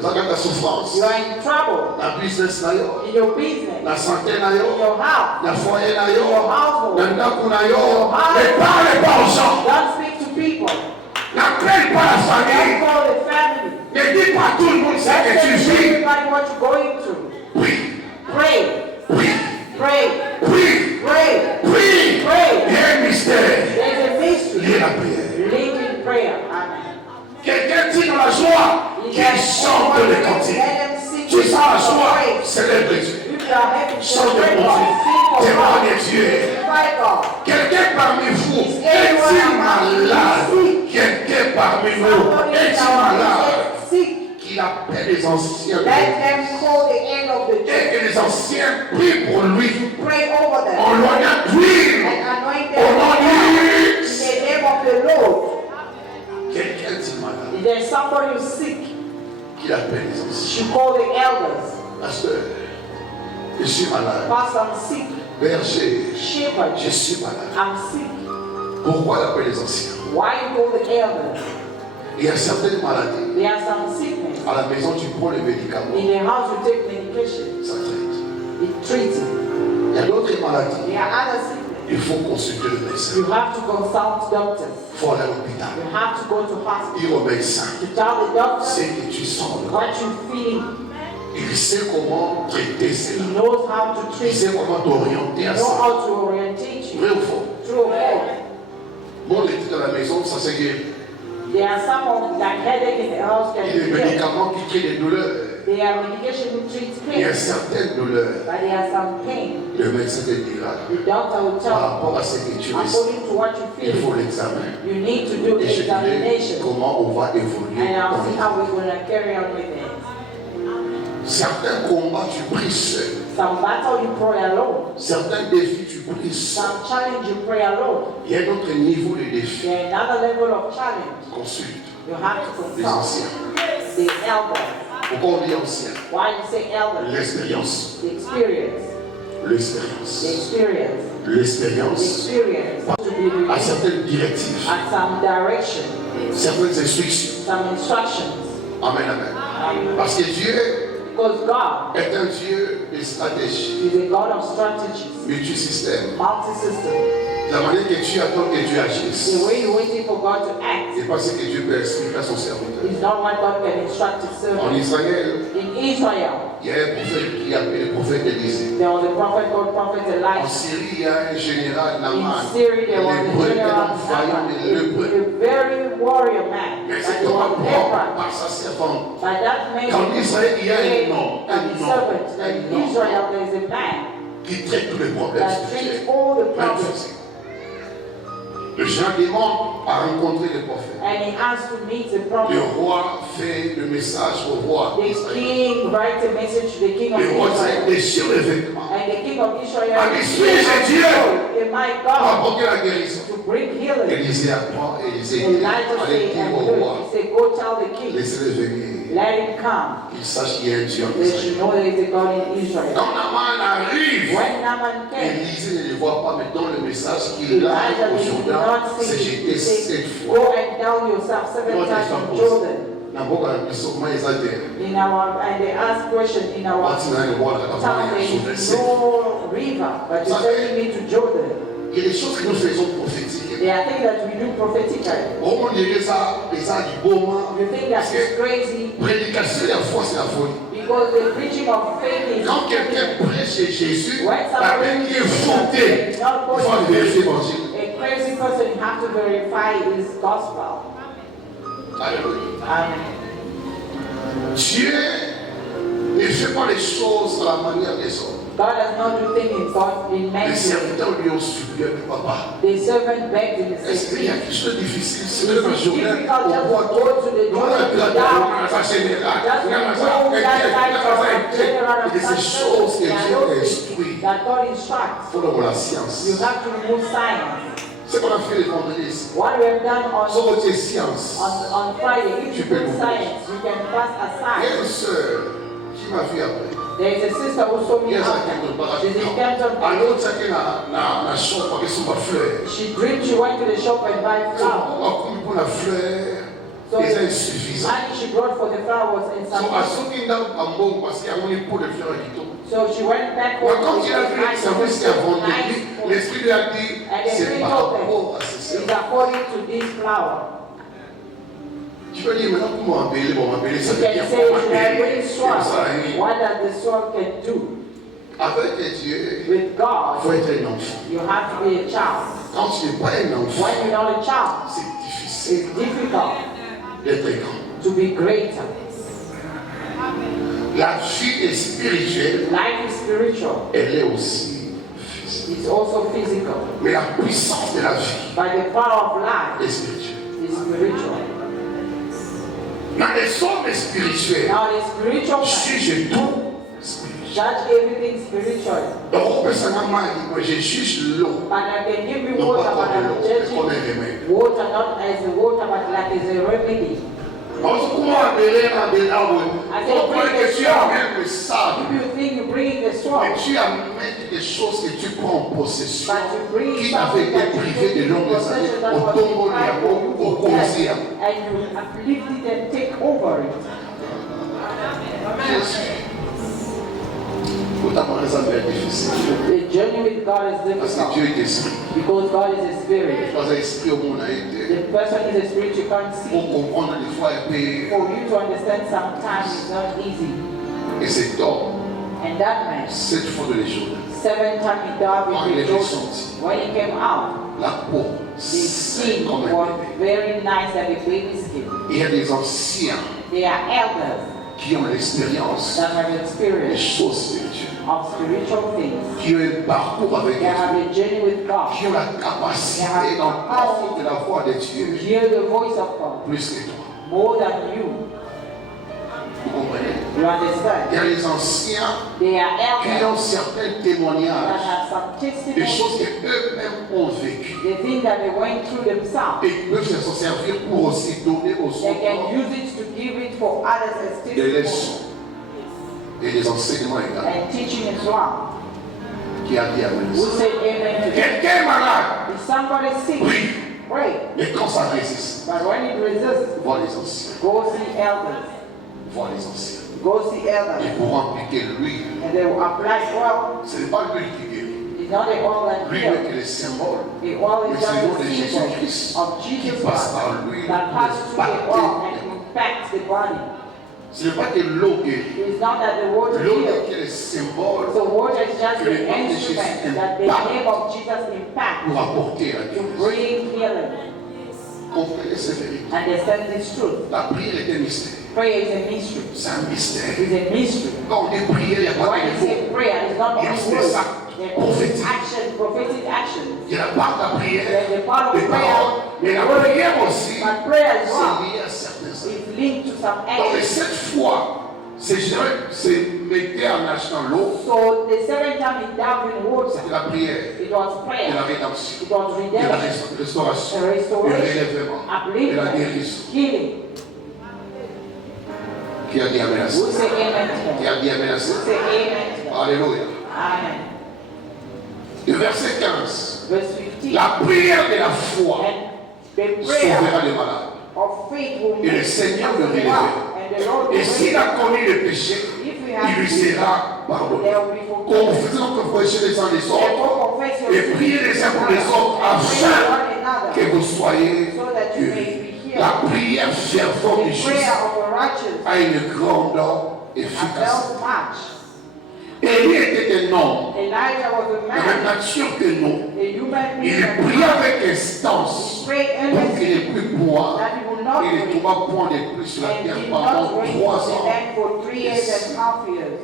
Vous avez la souffrance. You are in trouble La business na yo, in your business, la santé na in yo, your house, la foyer na in yo, your household. la ndaku na yo. Ne parlez pas aux gens. Don't speak to people. N'appelle pas la Don't famille. call the family. Ne dis pas à tout le monde ce Don't que tell tu vis. everybody what you're going through. Prie, Pray. prie, Pray. prie, Pray. prie. Pray. Il y a un mystère. There's a mystery. Lié à la prière. Linked in prayer. Amen. Quelqu'un dit dans la joie qu'il chante les cantiques. Let them sing Tu sens la with joie, praise. célèbre Dieu. If you are happy, Chante celebrate mon God. Dieu. Sing for Témoigne God. Dieu. Glorify God. Quelqu'un parmi vous est-il malade? Quelqu'un parmi nous Somebody in est-il our malade? midst is sick. Qu'il appelle les anciens Let them call the end of the et church. que les anciens prient pour lui. Pray over them. On lui a d'huile. And anoint Au them nom de in Jésus. the name of the Lord. Quelqu'un dit malade. If there's somebody who's sick, Qu'il appelle les you anciens. should call the elders. Pasteur, je suis malade. Pastor, I'm sick. Berger, Shepherd, je suis malade. I'm sick. Pourquoi il appelle les anciens? Why you call the elders? Il y a certaines maladies. There are some sickness. À la maison, tu prends les médicaments. In the house, you take medication. Ça traite. It treats it. Il y a d'autres maladies. There are other sickness. Il faut consulter le médecin. You have to consult doctors. Il faut aller à l'hôpital. You have to go to hospital. Dire au médecin To tell the doctor ce que tu sens. what you feel. Il sait comment traiter He cela. knows how to Il treat sait you. comment t'orienter He à knows ça. how to orientate you. Vrai ou faux? True or false. Bon, les titres à la maison, ça c'est que There are some of that headache in the house can il y a be des healed. médicaments qui créent des douleurs. There are medication who treats Il y a pain, certaines douleurs. but there are some pain. Le médecin te dira The doctor will par tell rapport à ce que tu you, ressens. according to what you Il faut feel, l'examen. you need to do Et je dirai examination. comment on va évoluer. And I'll dans see les how we're going to carry on with it. Certains combats, tu pries seul. Some battle you pray alone. Certains défis, tu pries seul. Some challenge you pray alone. Il y a d'autres niveaux de défis. There's another level of challenge. Consulte You have to les consult anciens. the elders. Pourquoi on dit ancien? Why you say elders? L'expérience. The experience. The L'expérience. experience. The L'expérience experience to be a released certaines directives, at some direction, certaines instructions. some instructions. Amen, amen. Parce que Dieu Because God est un Dieu de stratégie, is a God of strategies, multisystème. multi-system. La manière que tu attends que Dieu agisse, The way you're waiting for God to act c'est pas ce que Dieu peut expliquer à son serviteur. is not what God can instruct His En servant. Israël, In Israel, il y a un prophète qui appelé le prophète Élisée. there was a prophet called Prophet En Elijah. Syrie, il y a un général In Naaman. Syria, there was a L'hébreu, un general homme vaillant Naaman, et lépreux. a very warrior man, Mais but cet he homme was apprend leper. par sa servante. But that man Qu'en Israël, il y a un nom, and his servant. That in Israel there is a man qui traite tous les problèmes that treats spirituels. all the Même problems, physiques. Le géant demande à rencontrer le prophète. And he asked to meet the prophet. Le roi fait le message au roi. The king writes a message to the king of Le roi Israel. déchire les vêtements. And the king of Israel Ah, mais suis-je Dieu? am I Pour God apporter la guérison. to bring healing? Élisée apprend et Élisée And dit, Elijah allez said, dire and au do roi, it. He said, go tell the king, laissez-le venir. let him come. Qu'il sache qu'il y a un Dieu en They Israël. should know there is a God in Israel. Quand Naaman arrive, When Naaman came, Élisée ne le voit pas, mais dans le message qu'il a Elijah au did Jourdain, not c'est see jeté it. He 7 said, fois. go and down yourself 7 Moi, times je in pose. Jordan. And they ask question in our town, there is no river, but you're sending me to Jordan. Il y a des choses que nous faisons prophétiques. There are things that we do prophetically. On dirait ça, les gens du beau moment. You think that is crazy Prédication de la foi, c'est la folie. because the preaching of faith is Quand quelqu'un prêche chez Jésus, when la peine somebody est fondée. Il faut vérifier l'évangile. a crazy person, you have to verify his gospel. Alléluia. Amen. Dieu ne fait pas les choses à la manière des hommes. God does not do things in Les man's way. serviteurs lui ont supplié le papa. The servant begged him and Est-ce qu'il y a said, quelque chose de difficile? C'est it's que le journal difficult au just roi to go to the Jordan without il y a ces choses que Dieu instruit. that God instructs. Il faut avoir la science. You have to remove science. C'est ce qu'on a fait les vendredis ici. What we have done Sans votre science. on Friday, if you put science, you can pass Il y a aside. une sœur qui m'a vu après. There is a sister who saw me Il y a ça after. qui me parle. She's in Canton. Alors, ça qui est na shop avec son fleur. She dreamed she went to the shop and buy flour. Pour la fleur, c'est insuffisant. Money she brought for the flour was So, à insufficient. ceux qui n'ont pas bon, parce qu'il y a un pot de fleurs et tout. So she went back Mais home. quand il a with vu le service qui a vendu, nice food. l'esprit lui a dit, And the c'est spirit par told them, rapport à ces it's sœurs. according to this flour. Tu peux dire maintenant comment m'appeler, bon m'appeler ça You veut can dire say, comment should I bring m'appeler. sword? Ça, hein. What does the sword can do? Avec Dieu, With il God, faut être un enfant. you have to be a child. Quand tu n'es pas un enfant, When you're not a child, c'est difficile it's difficult d'être grand. to be greater. La vie est spirituelle, Life is spiritual. elle est aussi physique. It's also physical. Mais la puissance de la vie But the power of life est spirituelle. is spiritual. Dans les hommes spirituels, Now the spiritual man, juge tout spirituel. judge everything spiritual. Donc on peut s'en dire, moi je juge l'eau, And I can give you non water, pas but comme I'm l'eau, mais comme un judging remède. water not as a water, but like as a remedy. Alors comment appeler on croit que tu amènes le If sable, you think you're bringing the mais sword, tu amènes des choses que tu prends en possession, but you bring qui avaient something été that you privées take de in longues années possession that au was tombeau deprived au of you Conzia. and you uplift it and take over it. Notamment les affaires difficiles. The journey with God is Parce que difficult Dieu est esprit. because God is a spirit. Quand un esprit au monde a été, The person is a spirit you can't pour see. comprendre des fois un peu, For you to understand sometimes it's not easy. et cet homme, And that man, 7 fois de l'éjour, 7 times he died quand with il the est Jordan. ressorti, When he came out, la peau, the c'est skin comme un was bébé. very nice like a baby skin. Il y a des anciens They are elders qui ont l'expérience that have des experience choses spirituelles, of spiritual things. qui ont un parcours avec They have Dieu, a journey with God. qui ont la capacité d'entendre de la voix de Dieu Hear the voice of God plus que toi. more than you. Vous comprenez? You understand? Il y a les anciens They are qui elders ont certains that témoignages, have some des testimony. choses qu'eux-mêmes ont vécues. The things that they went through themselves. Et peuvent s'en servir pour aussi donner aux They can autres use it to give it for others as des testimony leçons et des enseignements également. and teaching as well. Qui a dit Amen. Who say amen to that? Quelqu'un est malade, If somebody sick, oui, pray. mais quand ça résiste, But when it resists, vois les anciens, go see elders. vois les anciens. Go see elders. Ils pourront appliquer l'huile. And they will apply oil. Ce n'est pas l'huile qui guérit. It's not the oil that L'huile heals. est le symbole. The oil Mais is c'est le nom just de a symbol Jésus-Christ of qui Jesus passe Christ par l'huile that passes pour through the oil baptême. and impacts the body. Ce n'est pas que l'eau guérit. It's not that the water L'eau heals. est le symbole So water is just Que le the nom de Jésus instrument that the impacte name of Jesus impacts pour apporter à to Dieu. bring healing. Comprenez cette vérité. Understand this truth. La prière est un mystère. Prayer is a mystery. C'est un mystère. It's a mystery. Quand on dit prière, il n'y a pas When de you mots. say prayer, it's not Il y a only des words. actes There are prophétiques. action, prophetic actions. Il y a la part de la prière, There's the part of les prayer. paroles, mais la prière aussi, But prayer as well c'est lié à certains aspects. is linked to some Donc, les actions. 7 fois, c'est mettez en achetant l'eau, So the 7th time he dived in water, c'était la prière, it was et prayer, la rédemption, it was et la redemption, restauration, et le restoration, relèvement, et la upliftment, guérison. healing. Qui a dit Amen à ça? Who say amen to Qui that? a dit Amen à ça? Who say amen to that? Alléluia. Amen. Le verset 15. Verse 15. La prière de la foi And the prayer sauvera les malades. of faith will Et le make Seigneur le the relèvera. and the Lord Et will s'il raise a commis le péché, If we il have lui sera pardonné. there will be forgiveness. Confessons que prêchez les uns les autres Therefore confess your et sins priez les uns pour les autres and pray afin one another que vous soyez so that you may guéris. be healed. La prière fervente du The juste prayer of a righteous a une grande efficacité. avails much. Élie était un homme Elijah was a de même man, nature que nous. a human Il being, pria avec instance prayed pour earnestly qu'il n'ait plus boire that he will not et ne drink trouva point de plus sur la and terre did pendant not rain 3 on the ans. land for 3 years and a half years.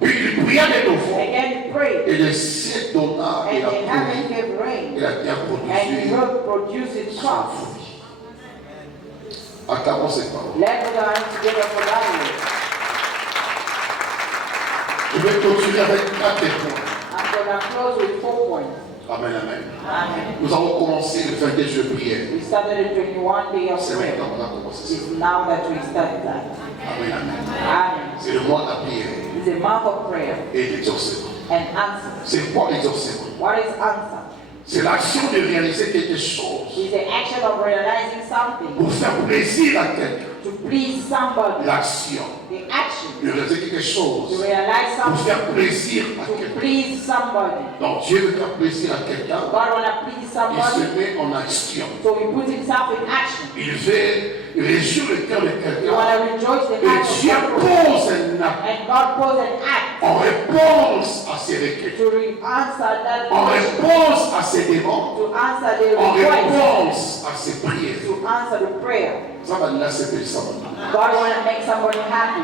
Puis il pria de nouveau Again he prayed, et le ciel donna et and la the heaven pluie gave rain, et la terre and the produisit earth produced its son crops. fruit. Acclamons ces paroles. Let's go down together for that word. Je vais continuer avec 4 points. I'm going to close with 4 points. Amen, amen. Amen. Nous avons commencé le 22 jours de prière. We started the 21 day of C'est prayer. maintenant qu'on a commencé ça. It's now that we start that. Amen, amen. Amen. C'est le mois de la prière It's a month of prayer et l'exaucement. and answer. C'est quoi l'exaucement? What is answer? C'est l'action de réaliser quelque chose It's the action of realizing something pour faire plaisir à quelqu'un. to please somebody. L'action The action de réaliser quelque to chose realize pour something faire plaisir à to quelqu'un. please somebody. Donc Dieu veut faire plaisir à quelqu'un. God wanna please Il somebody, se met en action. so he puts himself in action. Il veut réjouir le cœur de You quelqu'un. wanna rejoice the Et heart of Dieu somebody, pose un acte and God pose an act en réponse à ses requêtes, to answer that en question, réponse à ses demandes, to answer the en request, réponse à ses prières. to answer the prayer. Ça va là, c'est plus ça. maintenant. God wanna make somebody happy.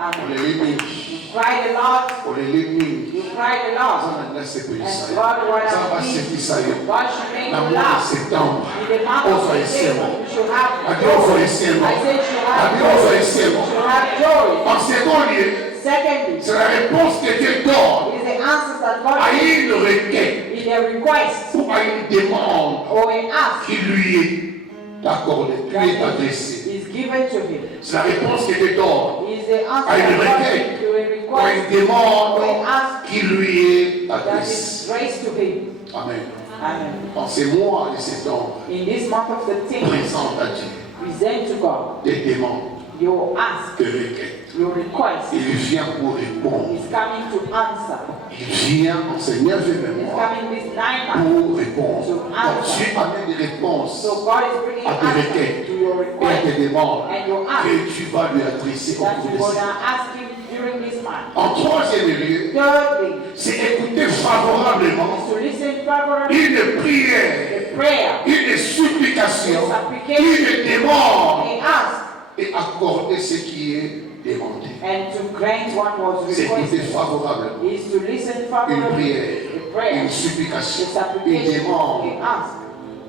On Amen. les limite. You cried a lot. On les limite. You cried a Ça lot. va là, c'est plus And ça. God Ça wanna va please c'est ça. you. God should make La you mois de laugh. septembre. In the month of Offre September, essaiement. you should have Adieu, joy. offre essaiement. I said you have Adieu, joy. offre You essaiement. should have joy. En second lieu, Secondly, c'est la réponse que Dieu donne it is the answers that God à gives une requête in a request ou à une demande or an ask qui lui est accordée, qui lui est adressée. is given to him. C'est la réponse que Dieu donne It is the à answer une that God requête gives to a ou à une request demande or an ask qui lui est that adressée. is raised to him. Amen. Amen. En ces mois de septembre, In this month of September, présente à Dieu present to God des demandes, your ask, des requêtes. your request. Il vient pour répondre. Is coming to answer. Il vient en ces 9 Is mémoires coming this 9 months. pour répondre. Donc Dieu amène des réponses So God is bringing à tes answer requêtes to your et à request tes demandes and your ask que tu vas lui adresser au that cours you're de going ces to ask him during this month. En troisième lieu, Thirdly, c'est écouter favorablement is to listen favorably une prière, to prayer une supplication, Supplication. une demande and ask et accorder ce qui est demandé. and to grant what was C'est écouter requested. favorablement Is to listen une favorably prière, to prayer, une to supplication, une supplication, demande and ask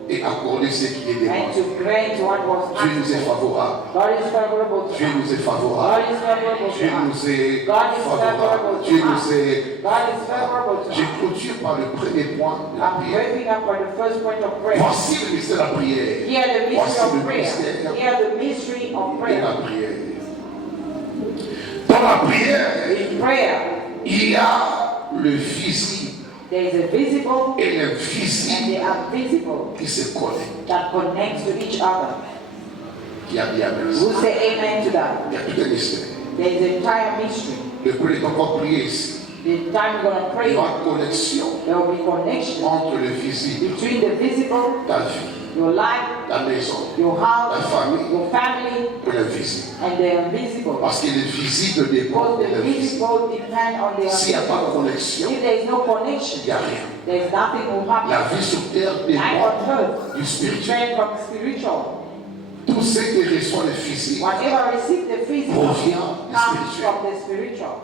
et accorder ce qui est and demandé. to grant what was Dieu nous est asked. favorable. God is favorable to Dieu us. nous est God favorable. is favorable Dieu to us. nous est God is favorable. favorable to Dieu us. nous est. God is favorable to Je us. clôture par le premier point de la I'm prière. wrapping up by the first point of prayer. Voici le mystère de la prière. Here the mystery Voici of le prayer. mystère Here the mystery of de prayer. la prière. Dans la prière, In prayer, il y a le visible there is a visible et and l'invisible the invisible qui se connectent. that connects to each other. Qui a bien amen. Who say amen to that? Il y a tout un mystère. There is an entire mystery. Le coup est encore prié ici. The time we're going to Il pray, y aura connexion there will be connection entre le visible, between the visible, ta vie, your life, ta maison, your ta house, famille your family, et l'invisible. and the invisible. Parce que le visible dépend Because de the l'invisible. visible depend on the S'il n'y a pas de invisible. connexion, If there is no il connection, n'y a rien. there is nothing will La happen. vie sur terre Life dépend on earth du spirituel. depends from spiritual. Tout ce qui reçoit le physique Whatever receives the physical provient du comes spirituel. from the spiritual.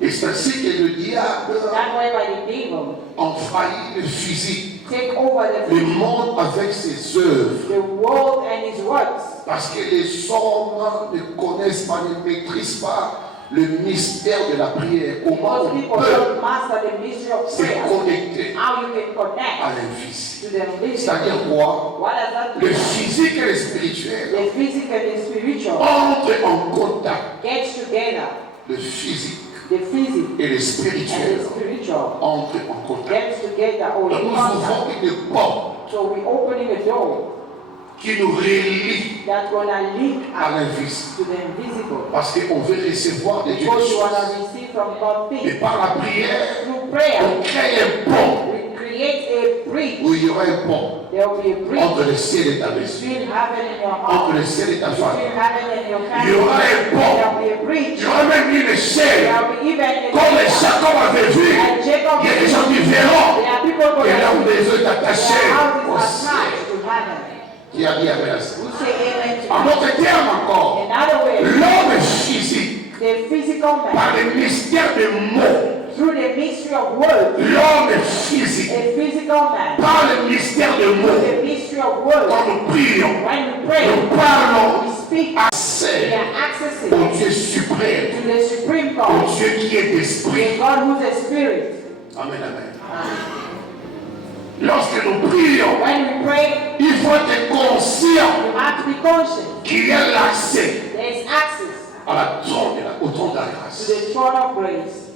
Et c'est ainsi que le diable That way by the devil envahit le physique, take over le monde avec ses œuvres. the world and his works. Parce que les hommes ne connaissent pas, ne maîtrisent pas le mystère de la prière. Comment Most on people peut don't master the mystery of se prayer. connecter How you can à connect l'invisible. to the invisible. C'est-à-dire quoi? What does that Le mean? physique et le spirituel The physical and the spiritual entrent en contact. get together. Le physique The physical et le and spirituel the spiritual entrent en contact. get together or Donc in nous contact. ouvrons une porte So we opening a door qui nous relie that's gonna link à us l'invisible. to the invisible. Parce qu'on veut recevoir de Dieu des Because you choses. wanna receive from God Et things. par la prière, Through prayer, on crée un pont we create a bridge. où il y aura un pont There will be a bridge entre le ciel et ta maison, between heaven and your entre heart. le ciel et ta Between famille. heaven and your Il y family. aura un pont. There will be a bridge. Il y aura même une échelle. There will be even a Comme bridge. Jacob avait vu, And Jacob, il y a des gens qui verront. there are people Et là où going les yeux attachés their au houses ciel. attached to heaven. Qui a dit Amen à ça? We say amen to En that. d'autres termes encore, In other words, l'homme physique, the physical man, par le mystère des mots, through the mystery of words, l'homme physique, a physical man, par le mystère des through mots, the mystery of words, quand nous prions, when we pray, nous parlons we speak, we accès are accessing au Dieu suprême, to the supreme au God, Dieu qui est the esprit. God who is a spirit. Amen, amen. Lorsque nous prions, When we pray, il faut être conscient you have to be conscious. qu'il y a l'accès There is access à la trône au trône de la to grâce. the throne of grace.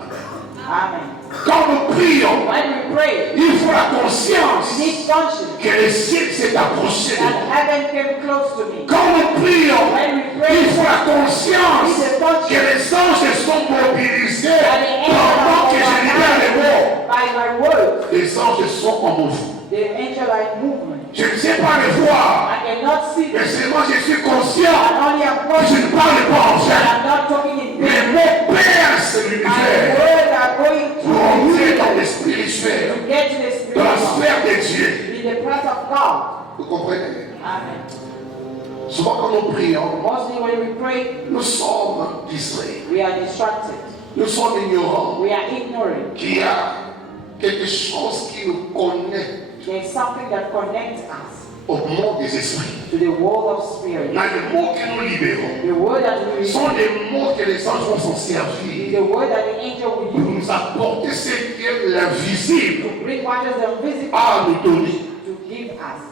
Amen. Amen. Quand nous prions, When we pray, il faut la conscience you need conscience que le ciel s'est approché de that nous. heaven came close to me. Quand nous prions, When we il pray, faut la conscience que les anges sont mobilisés that the angels pendant are que je libère les mots. by my words. Les anges sont en mouvement. The angel are in movement. Je ne sais pas les voir, I cannot see mais them. seulement je suis conscient I only am que je conscious. ne parle pas en I vain. am not talking in Les vain. mots percent My l'univers words are going pour to entrer dans le spirituel, to get to the dans la spiritual, sphère de Dieu. in the presence of God. Vous comprenez? Amen. Souvent quand nous prions, Mostly when we pray, nous sommes distraits. we are distracted. Nous sommes ignorants We are ignorant. qu'il y a quelque chose qui nous connecte There is something that connects us au monde des esprits. to the world of spirit. Dans les mots que nous libérons, The word that we receive sont des mots que les anges vont s'en is servir the word that the angel will pour use nous apporter ce qui est l'invisible to bring what is invisible à nous donner. to give us.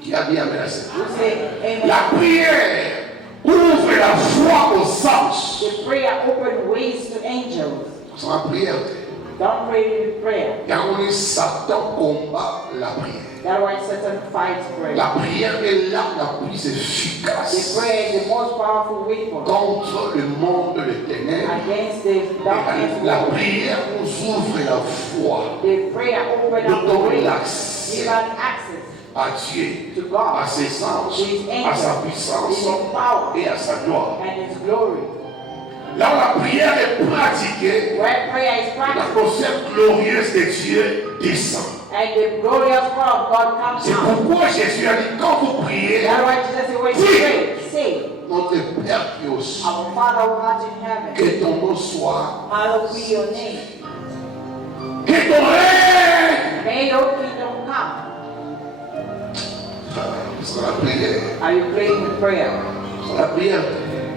Qui a dit Amen à ça? We say amen. La prière ouvre la voie aux anges. The prayer open ways to angels. C'est la prière. Don't pray with prayer. Car on dit Satan combat la prière. That's why Satan fights prayer. La prière est l'arme la plus The efficace prayer is the most powerful weapon contre le monde des ténèbres. against the darkness. La prière nous ouvre la voie. The prayer open Nous up the donne way, l'accès give us access à Dieu, to à God, ses anges, to His à sa angels, puissance His power, et à sa gloire. and His glory. Là où la prière est pratiquée, Where prayer is la practiced concept glorieuse de Dieu descend. and the glorious power of God comes C'est out. pourquoi Jésus a dit, quand vous priez, That's why Jesus said, when you pray, say, notre Père qui est aux cieux, Our Father who art in heaven, que ton nom soit, hallowed be your name. que ton règne. May your kingdom come. C'est la prière. Are you praying with prayer? C'est la prière.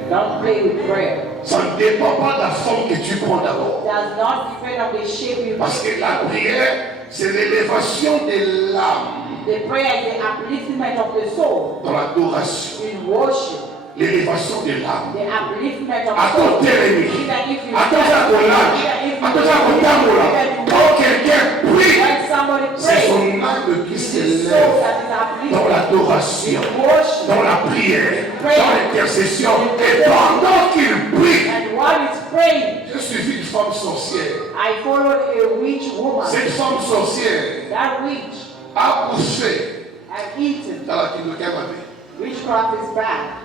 Don't play with prayer. Ça ne dépend pas de la forme que tu prends d'abord. Does not depend on the shape you Parce take. que la prière, c'est l'élévation de l'âme The prayer is the upliftment of the soul dans l'adoration. in worship. L'élévation de l'âme. The upliftment of À the soul. ton ennemi. Even if you À ton quand quelqu'un prie, when somebody c'est prays, son âme qui it is the soul s'élève that is dans uplifted l'adoration, in worship. dans la prière, dans l'intercession. Et pendant qu'il prie, And while it's praying, j'ai suivi une femme sorcière. I followed a witch woman. Cette femme sorcière That witch a poussé had eaten. dans la kingdom qu'elle m'avait. Witchcraft is bad.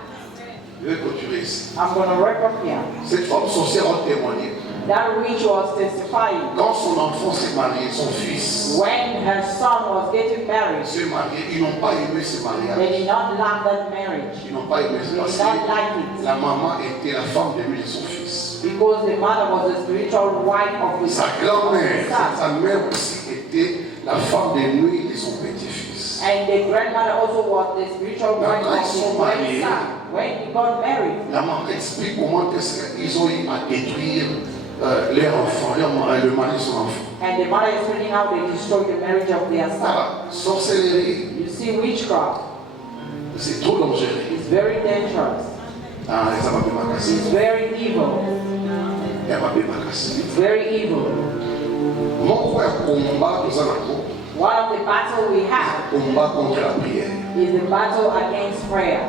Je vais continuer ici. I'm going to wrap up here. Cette femme sorcière a témoigné. That witch was testifying Quand son enfant s'est marié, son fils when her son was getting married. s'est marié, ils n'ont pas aimé ce mariage. They did not like that marriage. Ils n'ont pas aimé They ça parce did not que like it la maman était la femme de lui et son fils. Because the mother was the spiritual wife of the Sa grand-mère, son. sa mère aussi était la femme de nuit de son petit-fils. And the grandmother also was the spiritual wife of his grandson. When he got married, La maman explique comment ils ont eu à détruire leur enfant, le mari de son enfant. and the mother is finding out they destroyed the marriage of their son. Voilà, sorcellerie, You see, witchcraft c'est trop dangereux. is very dangerous. Ah, ça va bien m'acasser. It's very evil. Ça va bien m'acasser. It's very evil. Mon frère combat dans un accord. One of the battles we have Combat contre la prière. is the battle against prayer.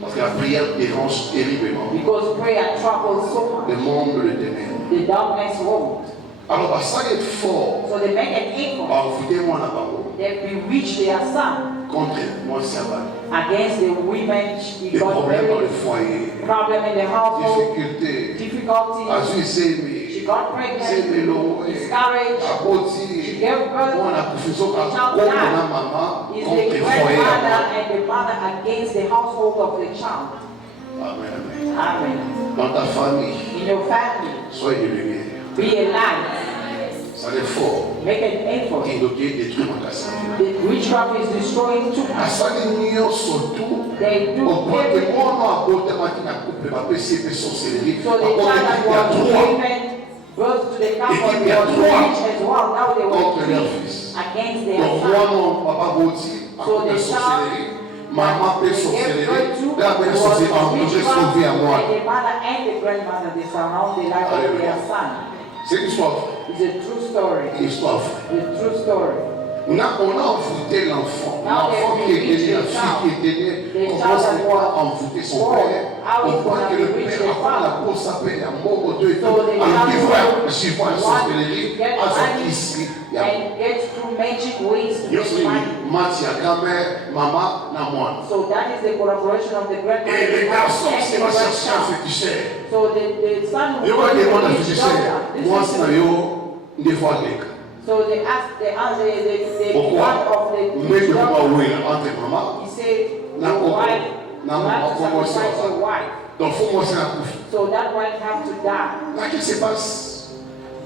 Parce que la prière dérange terriblement Because prayer troubles so le much monde de ténèbres. the darkness world. Alors, ça est fort. So they make an effort. Vous moi là-bas. They bewitch their son Contre moi, ça va. against the women he Des got problèmes dans le married, foyer. problem in the household, Difficultés. difficulties. Azu She Zémi. got pregnant, Zémelo. discouraged. Aboti. She gave birth. On a confusion quand on a maman Is contre the le foyer. grandmother and the mother against the household of the child. Amen, amen. Amen. Dans ta famille, In your family, sois une lumière. be a light. Ça est fort. Make an effort. Qui doit détruire ma casse. The witchcraft is destroying too À much. ça, les nions surtout. They do Au point que everything. moi, on a beau tellement ma couple, ma PC, mes sorcelleries. So the Encore child that il y a was trois given birth to the couple Et il y a was trois rich as well. Now they were contre leur three fils. against their Donc, moi, son. non, papa Bauti, à So cause de the sorcellerie. child Maman that peut they gave sorcellerie. birth to Là, mais was sorcellerie, en plus, j'ai witchcraft, sauvé à moi. and the mother and the grandmother, they surround the life of their son. C'est une histoire. It's a true story. Une histoire vraie. It's a true story. On a envoûté l'enfant. L'enfant qui était né, la fille qui était née, comment ça va envoûter son père. On voit que le père, avant la peau s'appelle un mot ou deux. Alors, il voit, je vois une sorcellerie, à ce ici. And get through magic ways to Il y a make aussi money. Mathia, grand-mère, maman, na moi. So that is the collaboration of the Et grandmother les and garçons, c'est the ma chercher un grandchild. féticheur. So the son Et who moi, was je demande un the féticheur. Moi, c'est un yo, des fois, les gars. So they asked the Pourquoi? one of the Mais je vois daughter, oui, entre maman. he said, Na your koko. wife, Na you maman, have to comment sacrifice ça va? your wife. Donc, faut moi, c'est un coup. So that wife have to die. Là, qu'est-ce qui se passe?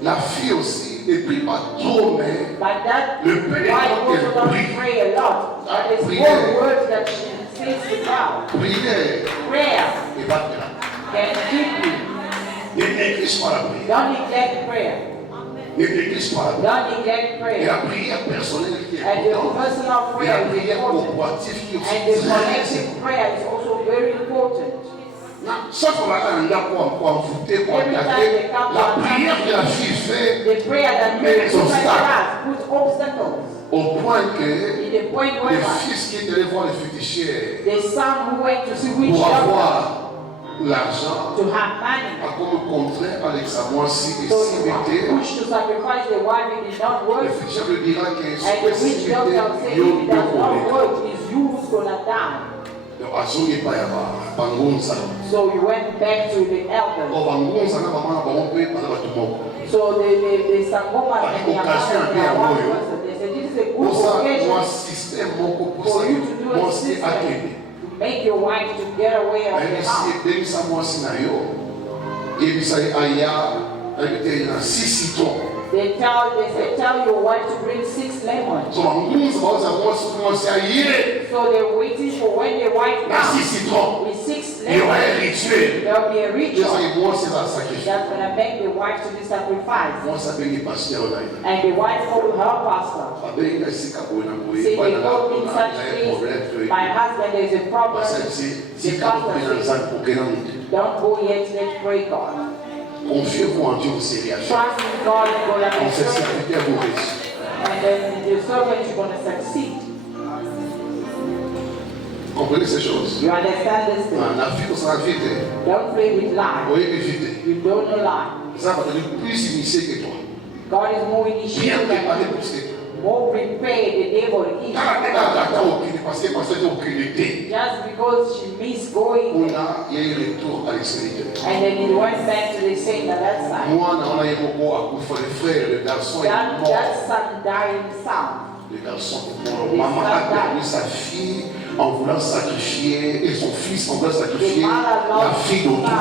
La fille aussi, ne prie pas trop, mais But that Le peu de wife temps also qu'elle don't prie. pray a lot. But it's Prière. more words that she says to God. prière Prayer et pas de là. can keep you. Ne néglige pas la prière. Don't neglect prayer. Ne néglige pas la prière. Don't neglect Et prayer. la prière personnelle qui est And your importante. personal Et la prayer is prière important. corporative qui est And the aussi très collective prayer is also very important. chaque fois là, on a pour envoûter, pour attaquer, la prière que la fille fait The prayer that Mais makes les women obstacles. fast put obstacles. au point que In the point les where fils qui est allé voir les féticheurs the son who went to see which pour doctor avoir l'argent, to have money. a comme contraint avec sa moitié et So si you are mettait, pushed to sacrifice the wife, it did not le work. féticheur lui dira que And the witch doctor said if it does not work, it's you who's gonna die. azongi epai ya bangunza So you went back to the elders. bangunza na bamwana bango mpe baza bato moko So the Sangomas and the Occasion Amaras, they are ya one moyo. person. They said this is a good posa mwa occasion systeme moko posa for you to do a mwasi system akende to make your wife to get away of the ayebisi house. ebengisa mwasi na yo yebisa ye aya ayebi te na 6 citron They tell your wife to bring 6 lemons. so bangunza baoza mwasi aye So they're waiting for when the wife na 6 comes citron with 6 il y aura un lemons. rituel There'll be a eza ritual ye mwasi eza sacrifice that's gonna make the wife to be sacrificed. mwasi abengi pasteur na ye And the wife called her pastor. abengi esika boye na boye Say bana they na told me na such ye things. problème My husband, there's a problem. basalisi The tika topena pastor says, nzambe kokena moto don't go yet, let's pray God. confiez-vous en Dieu, vous serez à Trust in God, you're gonna on be fait servant. serviteur vous réussir. And then the servant, you're gonna succeed. Comprenez ces choses. You understand this thing? La vie, on sera vite. Don't play with lies. Oui, vite. You don't know lie. Ça va devenir plus initié que toi. God is more Bien initiated préparé than plus que you. toi. More prepared the devil is. Quand la tête a aucune, parce que parce que aucune idée. Just because she missed going On a, il y a eu retour à l'extérieur. and then it went back to the same on that side. Moi, on a eu beaucoup à coup les frères, le garçon est mort. That son died himself. Le garçon est mort. Maman a perdu sa fille en voulant sacrifier, et son fils en voulant sacrifier la fille d'autrui.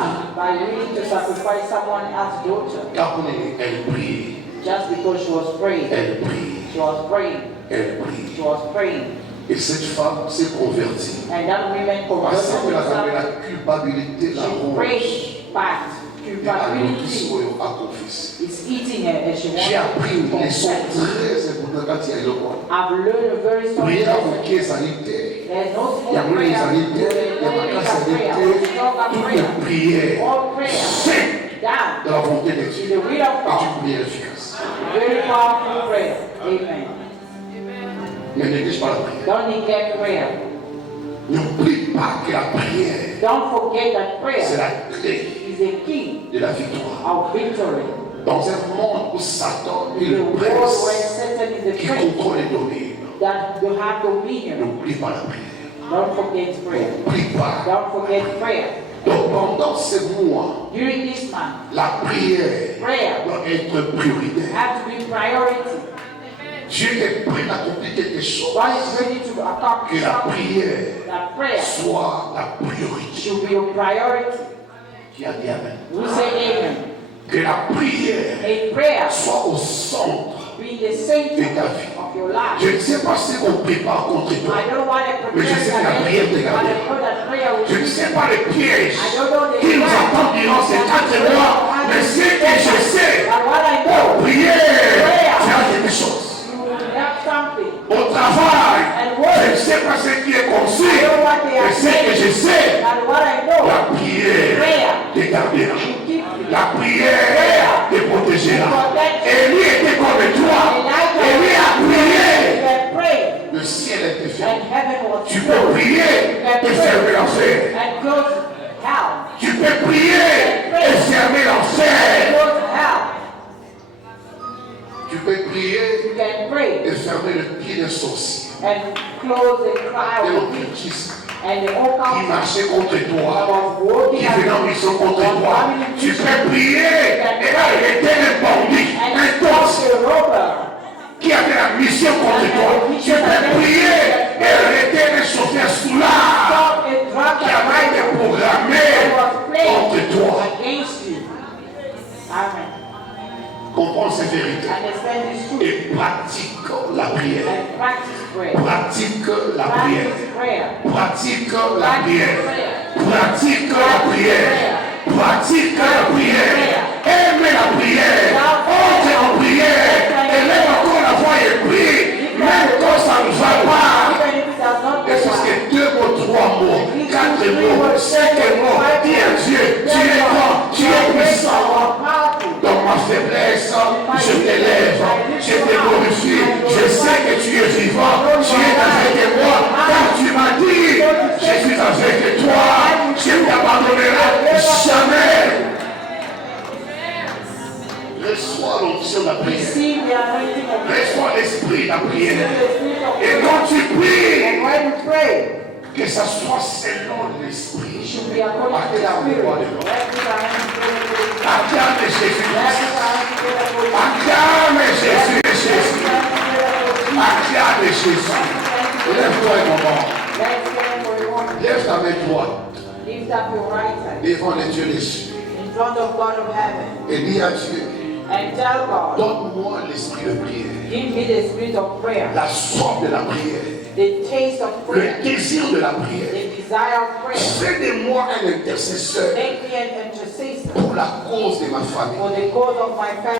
Car elle prie. Just because she was praying. Elle prie. She was praying. Elle prie. She was praying. Et cette femme s'est convertie. And that woman Parce converted qu'elle avait la herself. culpabilité, la She honte. prayed back. Et Culpability à confesser. is eating her and she J'ai wants appris to une leçon confess. très importante quand il y a le roi. I've learned a very strong Prière lesson. pour qui est sanitaire. There's no Il y a small moins de prayer. sanitaire, il y a pas de sanitaire. Toutes les prières All prayer. saines Down. de la volonté de In Dieu the will of est God. une prière efficace. Very powerful prayer. Amen. Ne néglige pas la prière. Don't neglect prayer. N'oublie pas que la prière, Don't forget that c'est prayer la clé is a key de la victoire. of victory. Dans un monde où Satan est In le the world where prince Satan is the qui prince contrôle et domine, that you have dominion. n'oublie pas la prière. Don't forget prayer. N'oublie pas. Don't forget prayer. Donc pendant ces mois, During this month, la prière prayer doit être prioritaire. has to be priority. Dieu est prêt à accomplir quelque chose. God is ready to Que accomplish la something. prière That prayer soit la priorité. should be a priority. Qui a dit Amen. We say amen. Que la prière A prayer soit au centre. be the center de ta vie. of your life. Je ne sais pas ce qu'on prépare contre toi. I don't want to Mais je sais que la prière te but I garde. know that prayer will Je ne sais pas les pièges I don't know the qui nous attendent durant ces 4 mois. Mais ce que je sais, but what I pour know, prier, tu as quelque chose. you will have something. Au travail, And je work. ne sais pas ce qui est conçu. I don't know what they are Mais ce que je saying, sais, but what I know, la prière te gardera. you keep me. La prière te protégera. Élie était comme toi. Élie a prié. You can pray, Le ciel était fermé. and heaven was Tu peux closed. prier et fermer l'enfer. And close hell. Tu peux prier et fermer l'enfer. Close hell. Tu peux prier You can pray et fermer le pied des sorciers. and close the Et cloud l'occultisme and the qui occult marchait contre that toi, was working qui venait en mission contre toi. Tu peux prier et arrêter un bandit, and un stop torse the robber. qui avait la mission contre toi. Tu peux prier et arrêter un chauffeur soulard Stop a drug qui avait été that programmé was contre playing toi. against you. Amen. Comprends ces vérités Understand this truth et pratique la prière. and practice prayer. Pratique la prière. Practice prayer. Pratique la prière. Pratique la prière. Pratique la prière. Aime la prière. Entre en prière. Élève encore la voix et prie. Même quand ça ne va pas. Even if it does not Ne go serait-ce well. que 2 mots, 3 mots, 4 mots, 5 mots. Dis à Dieu, tu es grand, tu es puissant. Dans ma faiblesse, je t'élève, je te glorifie. Je sais que tu es vivant, tu es avec moi, car tu m'as dit, je suis avec toi, je ne t'abandonnerai jamais. Reçois l'onction de la prière, Receive the anointing of prayer. reçois l'esprit de la prière. The spirit of Et prayer. quand tu pries, And when you pray, que ça soit selon it l'esprit. should be according to the spirit. Acclame Jésus-Christ. Acclame Jésus. Acclame Jésus. Lève-toi un moment. Lève ta main droite Lift up your right hand devant les dieux des cieux in front of God of heaven et dis à Dieu, and tell God, donne-moi l'esprit de prière, give me the spirit of prayer, la soif de la prière, the taste of prayer, le désir de la prière. the desire of prayer. Fais de moi un intercesseur Make me an intercessor pour la cause de ma famille. for the cause of my family.